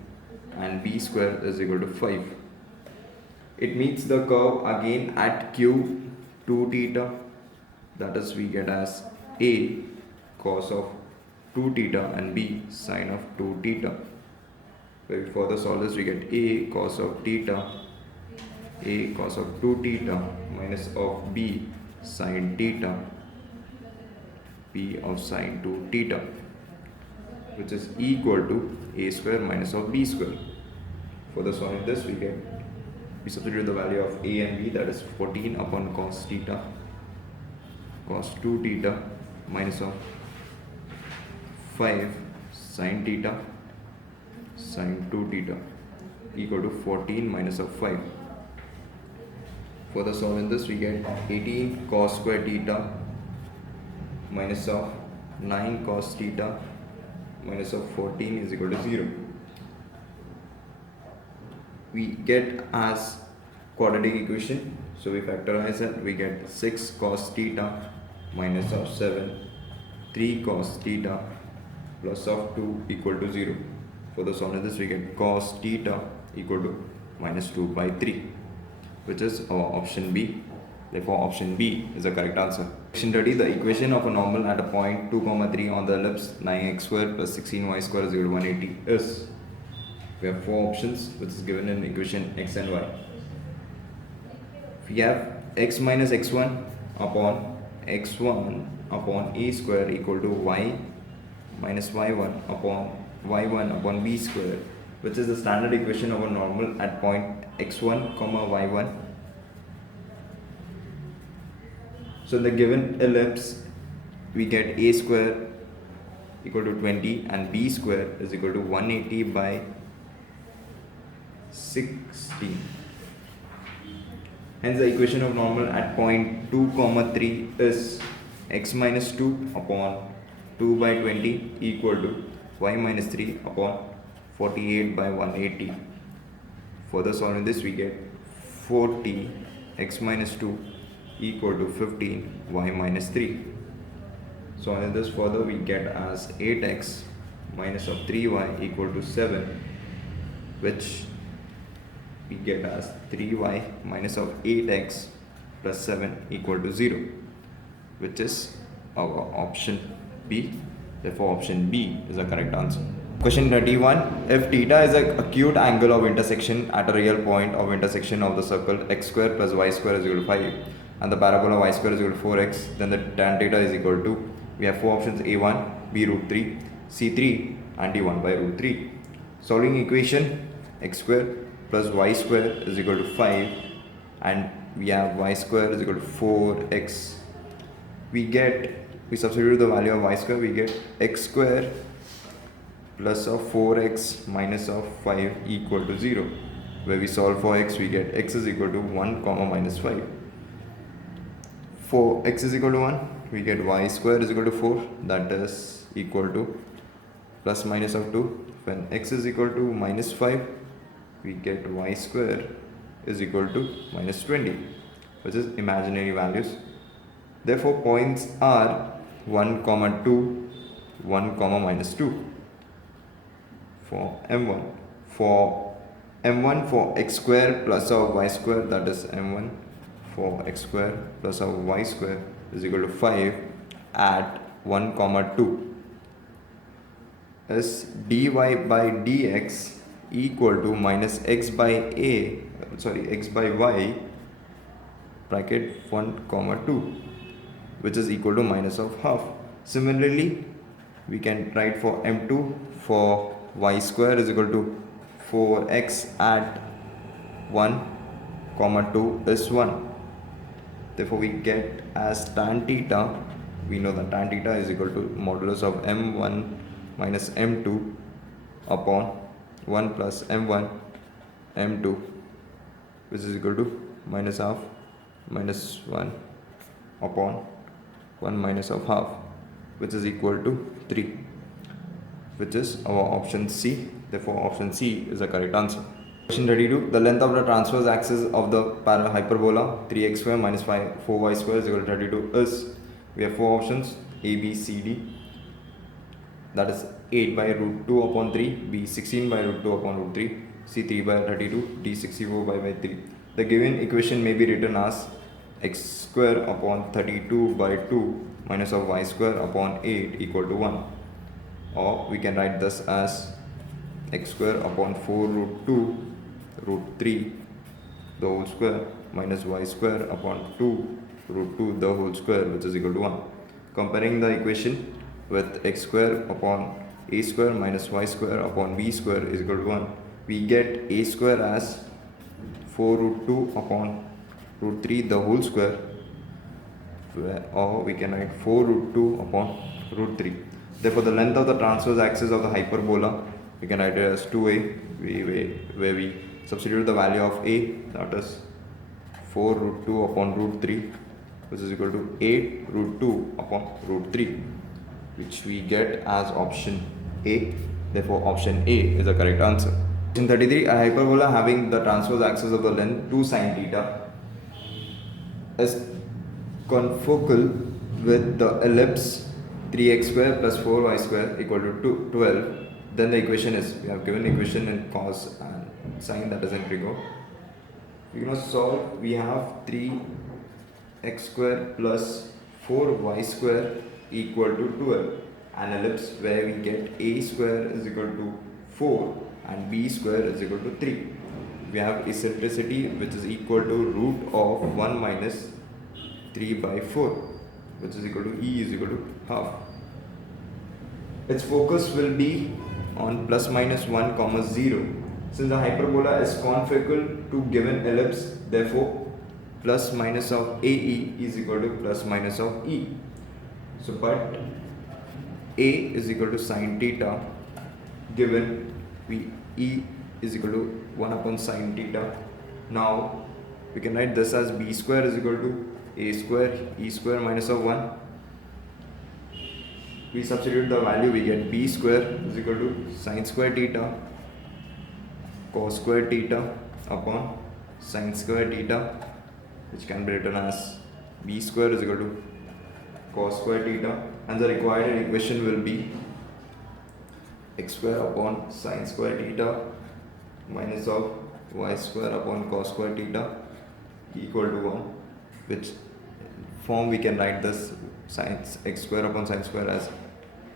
and b square is equal to 5. It meets the curve again at q 2 theta, that is we get as a cos of 2 theta and b sin of 2 theta. When we further solve this, we get a cos of theta, a cos of 2 theta minus of b sin theta, b of sin 2 theta, which is equal to a square minus of b square. Further solving this, we substitute the value of a and b, that is 14 upon cos theta, cos 2 theta minus of 5 sin theta, sin 2 theta equal to 14 minus of 5. Further solving this, we get 18 cos square theta minus of 9 cos theta minus of 14 is equal to 0. We get as quadratic equation, so we factorize it, we get 6 cos theta minus of 7, 3 cos theta plus of 2 equal to 0. For the solving this, we get cos theta equal to minus 2 by 3, which is our option B. Therefore, option B is the correct answer. Question 30. The equation of a normal at a point 2, 3 on the ellipse 9x square plus 16y square is equal to 180 is. We have 4 options, which is given in equation x and y. We have x minus x1 upon x1 upon a square equal to y minus y1 upon b square, which is the standard equation of a normal at point x1, y1. So in the given ellipse, we get a square equal to 20 and b square is equal to 180 by 16. Hence the equation of normal at point 2, 3 is x minus 2 upon 2 by 20 equal to y minus 3 upon 48 by 180. Further solving this, we get 40 x minus 2 equal to 15 y minus 3. So in this further, we get as 8x minus of 3y equal to 7, which we get as 3y minus of 8x plus 7 equal to 0, which is our option B. Therefore, option B is the correct answer. Question 31. If theta is an acute angle of intersection at a real point of intersection of the circle x square plus y square is equal to 5 and the parabola y square is equal to 4x, then the tan theta is equal to, we have 4 options, a1, b root 3, c3 and d1 by root 3. Solving equation x square plus y square is equal to 5 and we have y square is equal to 4x. We substitute the value of y square, we get x square plus of 4x minus of 5 equal to 0, where we solve for x, we get x is equal to 1 comma minus 5. For x is equal to 1, we get y square is equal to 4, that is equal to plus minus of 2. When x is equal to minus 5, we get y square is equal to minus 20, which is imaginary values. Therefore, points are 1, 2, 1, minus 2 for m1. For m1 for x square plus of y square, that is m1 for x square plus of y square is equal to 5 at 1, 2. is dy by dx equal to minus x by y bracket 1 comma 2, which is equal to minus of half. Similarly, we can write for m2 for y square is equal to 4x at 1 comma 2 is 1. Therefore, we get as tan theta, we know that tan theta is equal to modulus of m1 minus m2 upon 1 plus m1 m2, which is equal to minus half minus 1 upon 1 minus of half, which is equal to 3, which is our option C. Therefore, option C is the correct answer. Question 32. The length of the transverse axis of the parallel hyperbola 3x square minus 4y square is equal to 32 is, we have four options A, B, C, D. That is 8 by root 2 upon 3, B 16 by root 2 upon root 3, C 3 by 32, D 64 by 3. The given equation may be written as x square upon 32 by 2 minus of y square upon 8 equal to 1. Or we can write this as x square upon 4 root 2 root 3 the whole square minus y square upon 2 root 2 the whole square, which is equal to 1. Comparing the equation with x square upon a square minus y square upon b square is equal to 1, we get a square as 4 root 2 upon root 3 the whole square, or we can write 4 root 2 upon root 3. Therefore, the length of the transverse axis of the hyperbola, we can write it as 2a, where we substitute the value of a, that is 4 root 2 upon root 3, which is equal to 8 root 2 upon root 3, which we get as option A. Therefore, option A is the correct answer. Question 33. A hyperbola having the transverse axis of the length 2 sine theta is confocal with the ellipse 3x square plus 4y square equal to 12. Then the equation is, we have given equation in cos and sine, that is in trig. We can solve. We have 3x square plus 4y square equal to 12, an ellipse where we get a square is equal to 4 and b square is equal to 3. We have eccentricity which is equal to root of 1 minus 3 by 4, which is equal to e is equal to half. Its focus will be on plus minus 1 comma 0. Since the hyperbola is confocal to given ellipse, therefore plus minus of AE is equal to plus minus of E. So, but A is equal to sine theta, given we E is equal to 1 upon sine theta. Now we can write this as B square is equal to A square E square minus of 1. We substitute the value, we get B square is equal to sine square theta cos square theta upon sine square theta, which can be written as B square is equal to cos square theta, and the required equation will be x square upon sine square theta minus of y square upon cos square theta equal to 1, which form we can write this sine x square upon sine square as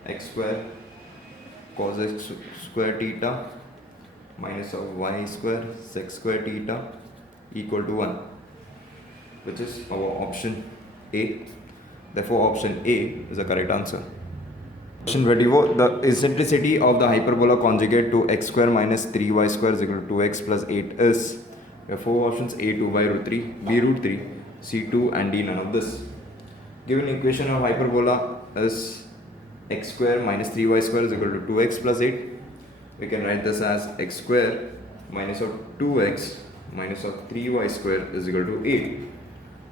x square cos x square theta minus of y square sec square theta equal to 1, which is our option A. Therefore, option A is the correct answer. Question 24. The eccentricity of the hyperbola conjugate to x square minus 3y square is equal to 2x plus 8 is, we have four options: A 2 by root 3, B root 3, C 2 and D none of this. Given equation of hyperbola is x square minus 3y square is equal to 2x plus 8. We can write this as x square minus of 2x minus of 3y square is equal to 8,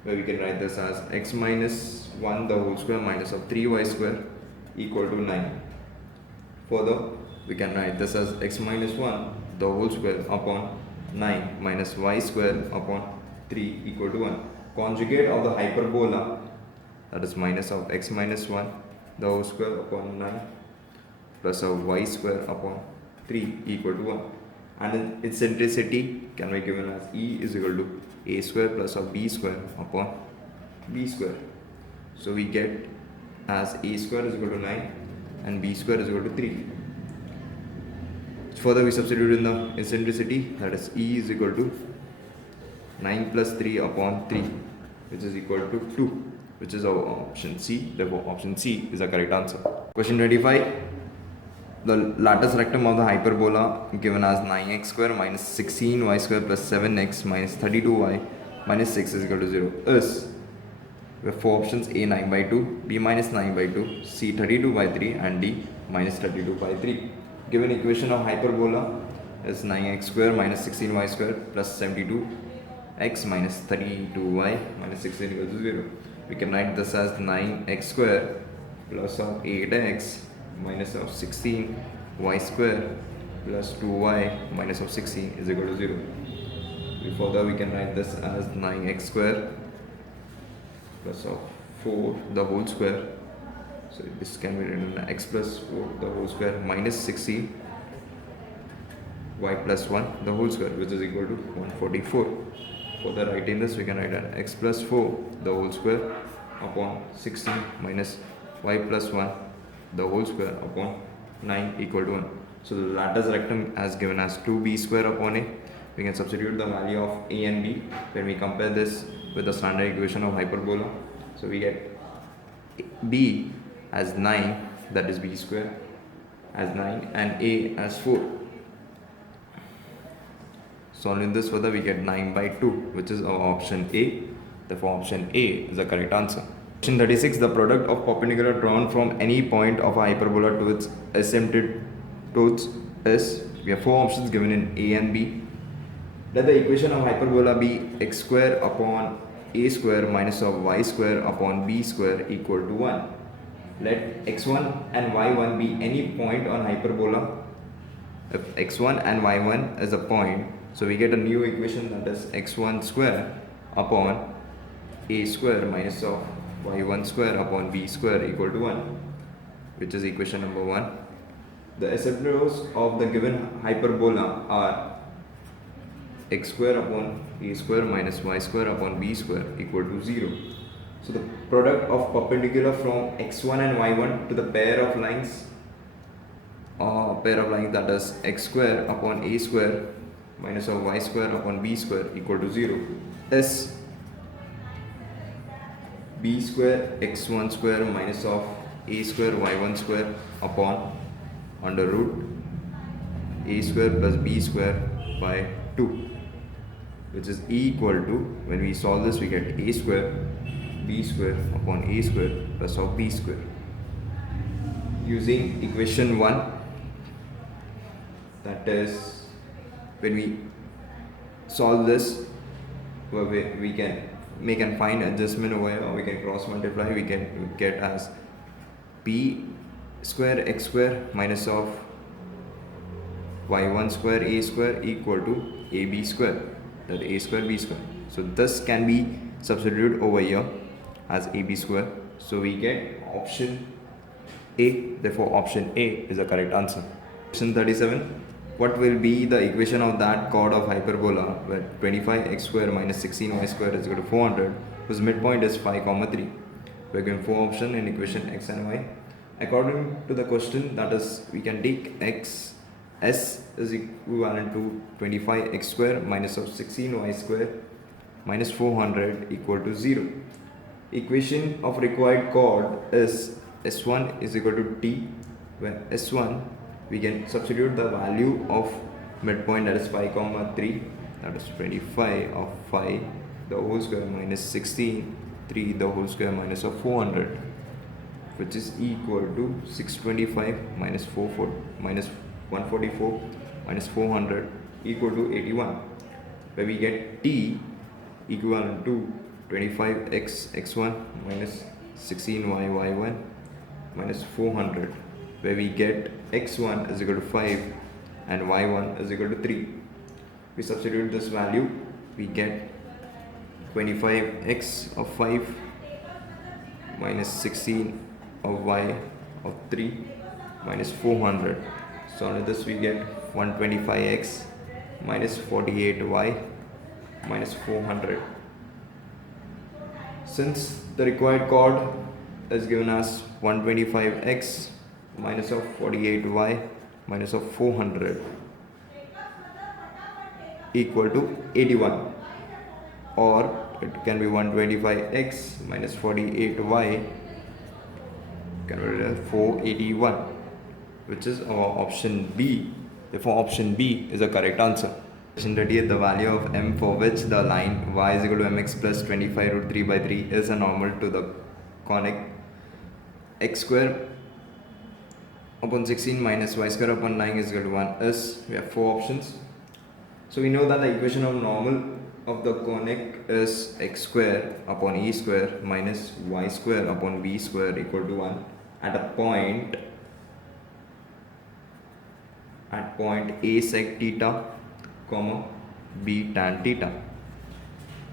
where we can write this as x minus 1 the whole square minus of 3y square equal to 9. Further, we can write this as x minus 1 the whole square upon 9 minus y square upon 3 equal to 1. Conjugate of the hyperbola, that is minus of x minus 1 the whole square upon 9 plus of y square upon 3 equal to 1, and eccentricity can be given as E is equal to a square plus of b square upon b square. So we get as a square is equal to 9 and b square is equal to 3. Further we substitute in the eccentricity, that is E is equal to 9 plus 3 upon 3, which is equal to 2, which is our option C. Therefore option C is the correct answer. Question 25. The lattice rectum of the hyperbola given as 9x square minus 16y square plus 7x minus 32y minus 6 is equal to 0 is, we have four options: A 9 by 2, B minus 9 by 2, C 32 by 3 and D minus 32 by 3. Given equation of hyperbola is 9x square minus 16y square plus 72x minus 32y minus 6 is equal to 0. We can write this as 9x square plus of 8x minus of 16y square plus 2y minus of 16 is equal to 0. Further we can write this as 9x square plus of 4 the whole square, so this can be written as x plus 4 the whole square minus 16 y plus 1 the whole square, which is equal to 144. Further writing this, we can write as x plus 4 the whole square upon 16 minus y plus 1 the whole square upon 9 equal to 1. So the lattice rectum as given as 2b square upon a. We can substitute the value of a and b when we compare this with the standard equation of hyperbola. So we get b as 9, that is b square as 9, and a as 4. Solving this further, we get 9 by 2, which is our option A. Therefore option A is the correct answer. Question 36. The product of perpendicular drawn from any point of a hyperbola to its asymptotes is, we have four options given in A and B. Let the equation of hyperbola be x square upon a square minus of y square upon b square equal to 1. Let x1 and y1 be any point on hyperbola. If x1 and y1 is a point, so we get a new equation, that is x1 square upon a square minus of y1 square upon b square equal to 1, which is equation number 1. The asymptotes of the given hyperbola are x square upon a square minus y square upon b square equal to 0. So the product of perpendicular from x1 and y1 to the pair of lines that is x square upon a square minus of y square upon b square equal to 0 is b square x1 square minus of a square y1 square upon under root a square plus b square by 2, which is equal to, when we solve this, we get a square b square upon a square plus of b square. Using equation 1, that is, when we solve this, we can make and find adjustment over here, or we can cross multiply. We can get as b square x square minus of y1 square a square equal to ab square, that a square b square. So this can be substituted over here as ab square. So we get option A. Therefore option A is the correct answer. Question 37. What will be the equation of that chord of hyperbola where 25x square minus 16y square is equal to 400, whose midpoint is 5, 3? We are given four options in equation x and y. According to the question, that is, we can take x s is equivalent to 25x square minus of 16y square minus 400 equal to 0. Equation of required chord is s1 is equal to t, where s1 we can substitute the value of midpoint, that is 5, 3, that is 25 of 5 the whole square minus 16 3 the whole square minus of 400, which is equal to 625 minus 144 minus 400 equal to 81, where we get t equivalent to 25x x1 minus 16y y1 minus 400, where we get x1 is equal to 5 and y1 is equal to 3. We substitute this value, we get 25x of 5 minus 16 of y of 3 minus 400. So under this we get 125x minus 48y minus 400. Since the required chord is given as 125x minus of 48y minus of 400, equal to 81, or it can be 125x minus 48y converted as 481, which is our option B. Therefore option B is the correct answer. Question 38, the value of m for which the line y is equal to mx plus 25 root 3 by 3 is a normal to the conic x square upon 16 minus y square upon 9 is equal to 1 is, we have four options. So we know that the equation of normal of the conic is x square upon e square minus y square upon b square equal to 1 at a point a sec theta comma b tan theta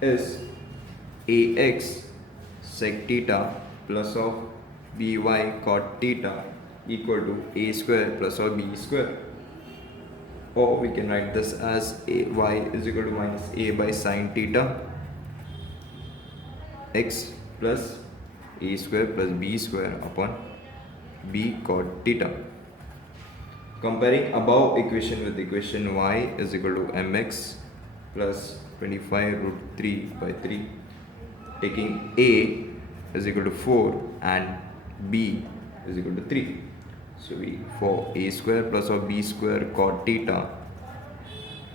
is ax sec theta plus of by cot theta equal to a square plus or b square, or we can write this as y is equal to minus a by sine theta x plus a square plus b square upon b cot theta. Comparing above equation with equation y is equal to mx plus 25 root 3 by 3, taking a is equal to 4 and b is equal to 3. So for a square plus or b square cot theta,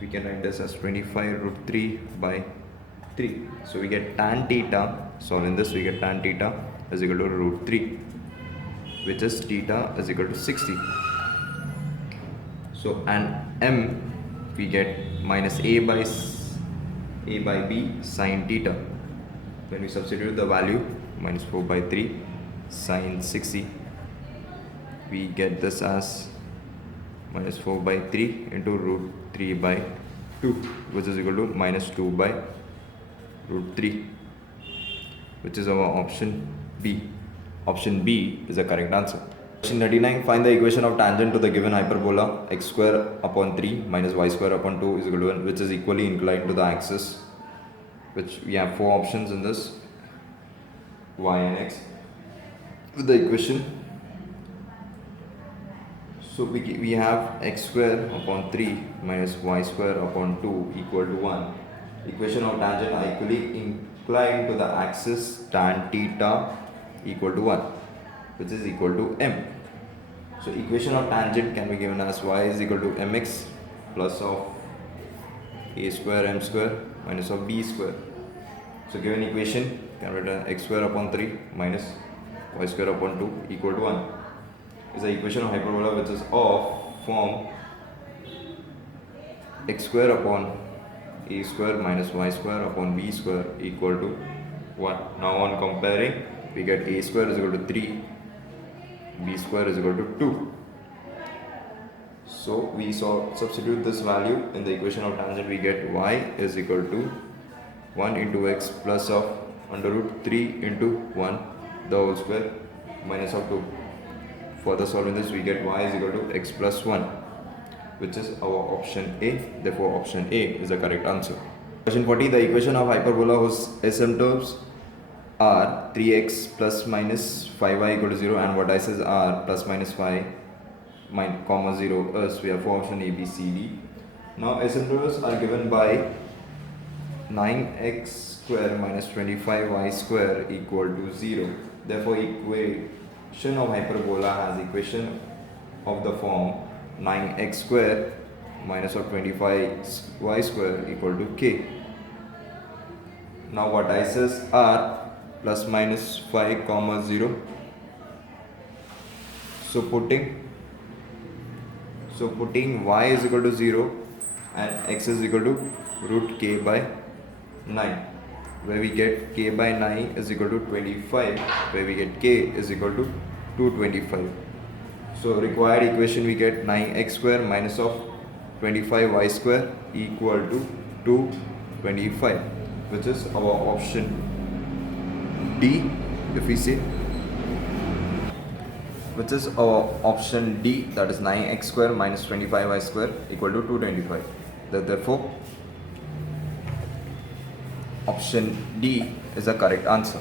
we can write this as 25 root 3 by 3. So we get tan theta, solving this we get tan theta is equal to root 3, which is theta is equal to 60. So and m we get minus a by b sine theta. When we substitute the value minus 4 by 3 sine 60, we get this as minus 4 by 3 into root 3 by 2, which is equal to minus 2 by root 3, which is our option B. Option B is the correct answer. Question 39, find the equation of tangent to the given hyperbola x square upon 3 minus y square upon 2 is equal to 1, which is equally inclined to the axis, which we have four options in this, y and x. With the equation, so we have x square upon 3 minus y square upon 2 equal to 1. Equation of tangent are equally inclined to the axis tan theta equal to 1, which is equal to m. So equation of tangent can be given as y is equal to mx plus of a square m square minus of b square. So given equation can be written x square upon 3 minus y square upon 2 equal to 1 is the equation of hyperbola, which is of form x square upon a square minus y square upon b square equal to 1. Now on comparing, we get a square is equal to 3, b square is equal to 2. So we substitute this value in the equation of tangent, we get y is equal to 1 into x plus of under root 3 into 1 the whole square minus of 2. Further solving this, we get y is equal to x plus 1, which is our option A. Therefore option A is the correct answer. Question 40, the equation of hyperbola whose asymptotes are 3x plus minus 5y equal to 0 and vertices are plus minus 5 comma 0 is, we have four options A, B, C, D. Now asymptotes are given by 9x square minus 25y square equal to 0. Therefore equation of hyperbola has equation of the form 9x square minus of 25y square equal to k. Now vertices are plus minus 5 comma 0. So putting y is equal to 0 and x is equal to root k by 9, where we get k by 9 is equal to 25, where we get k is equal to 225. So required equation, we get 9x square minus of 25y square equal to 225, which is our option D. If we say, which is our option D, that is 9x square minus 25y square equal to 225. Therefore option D is the correct answer.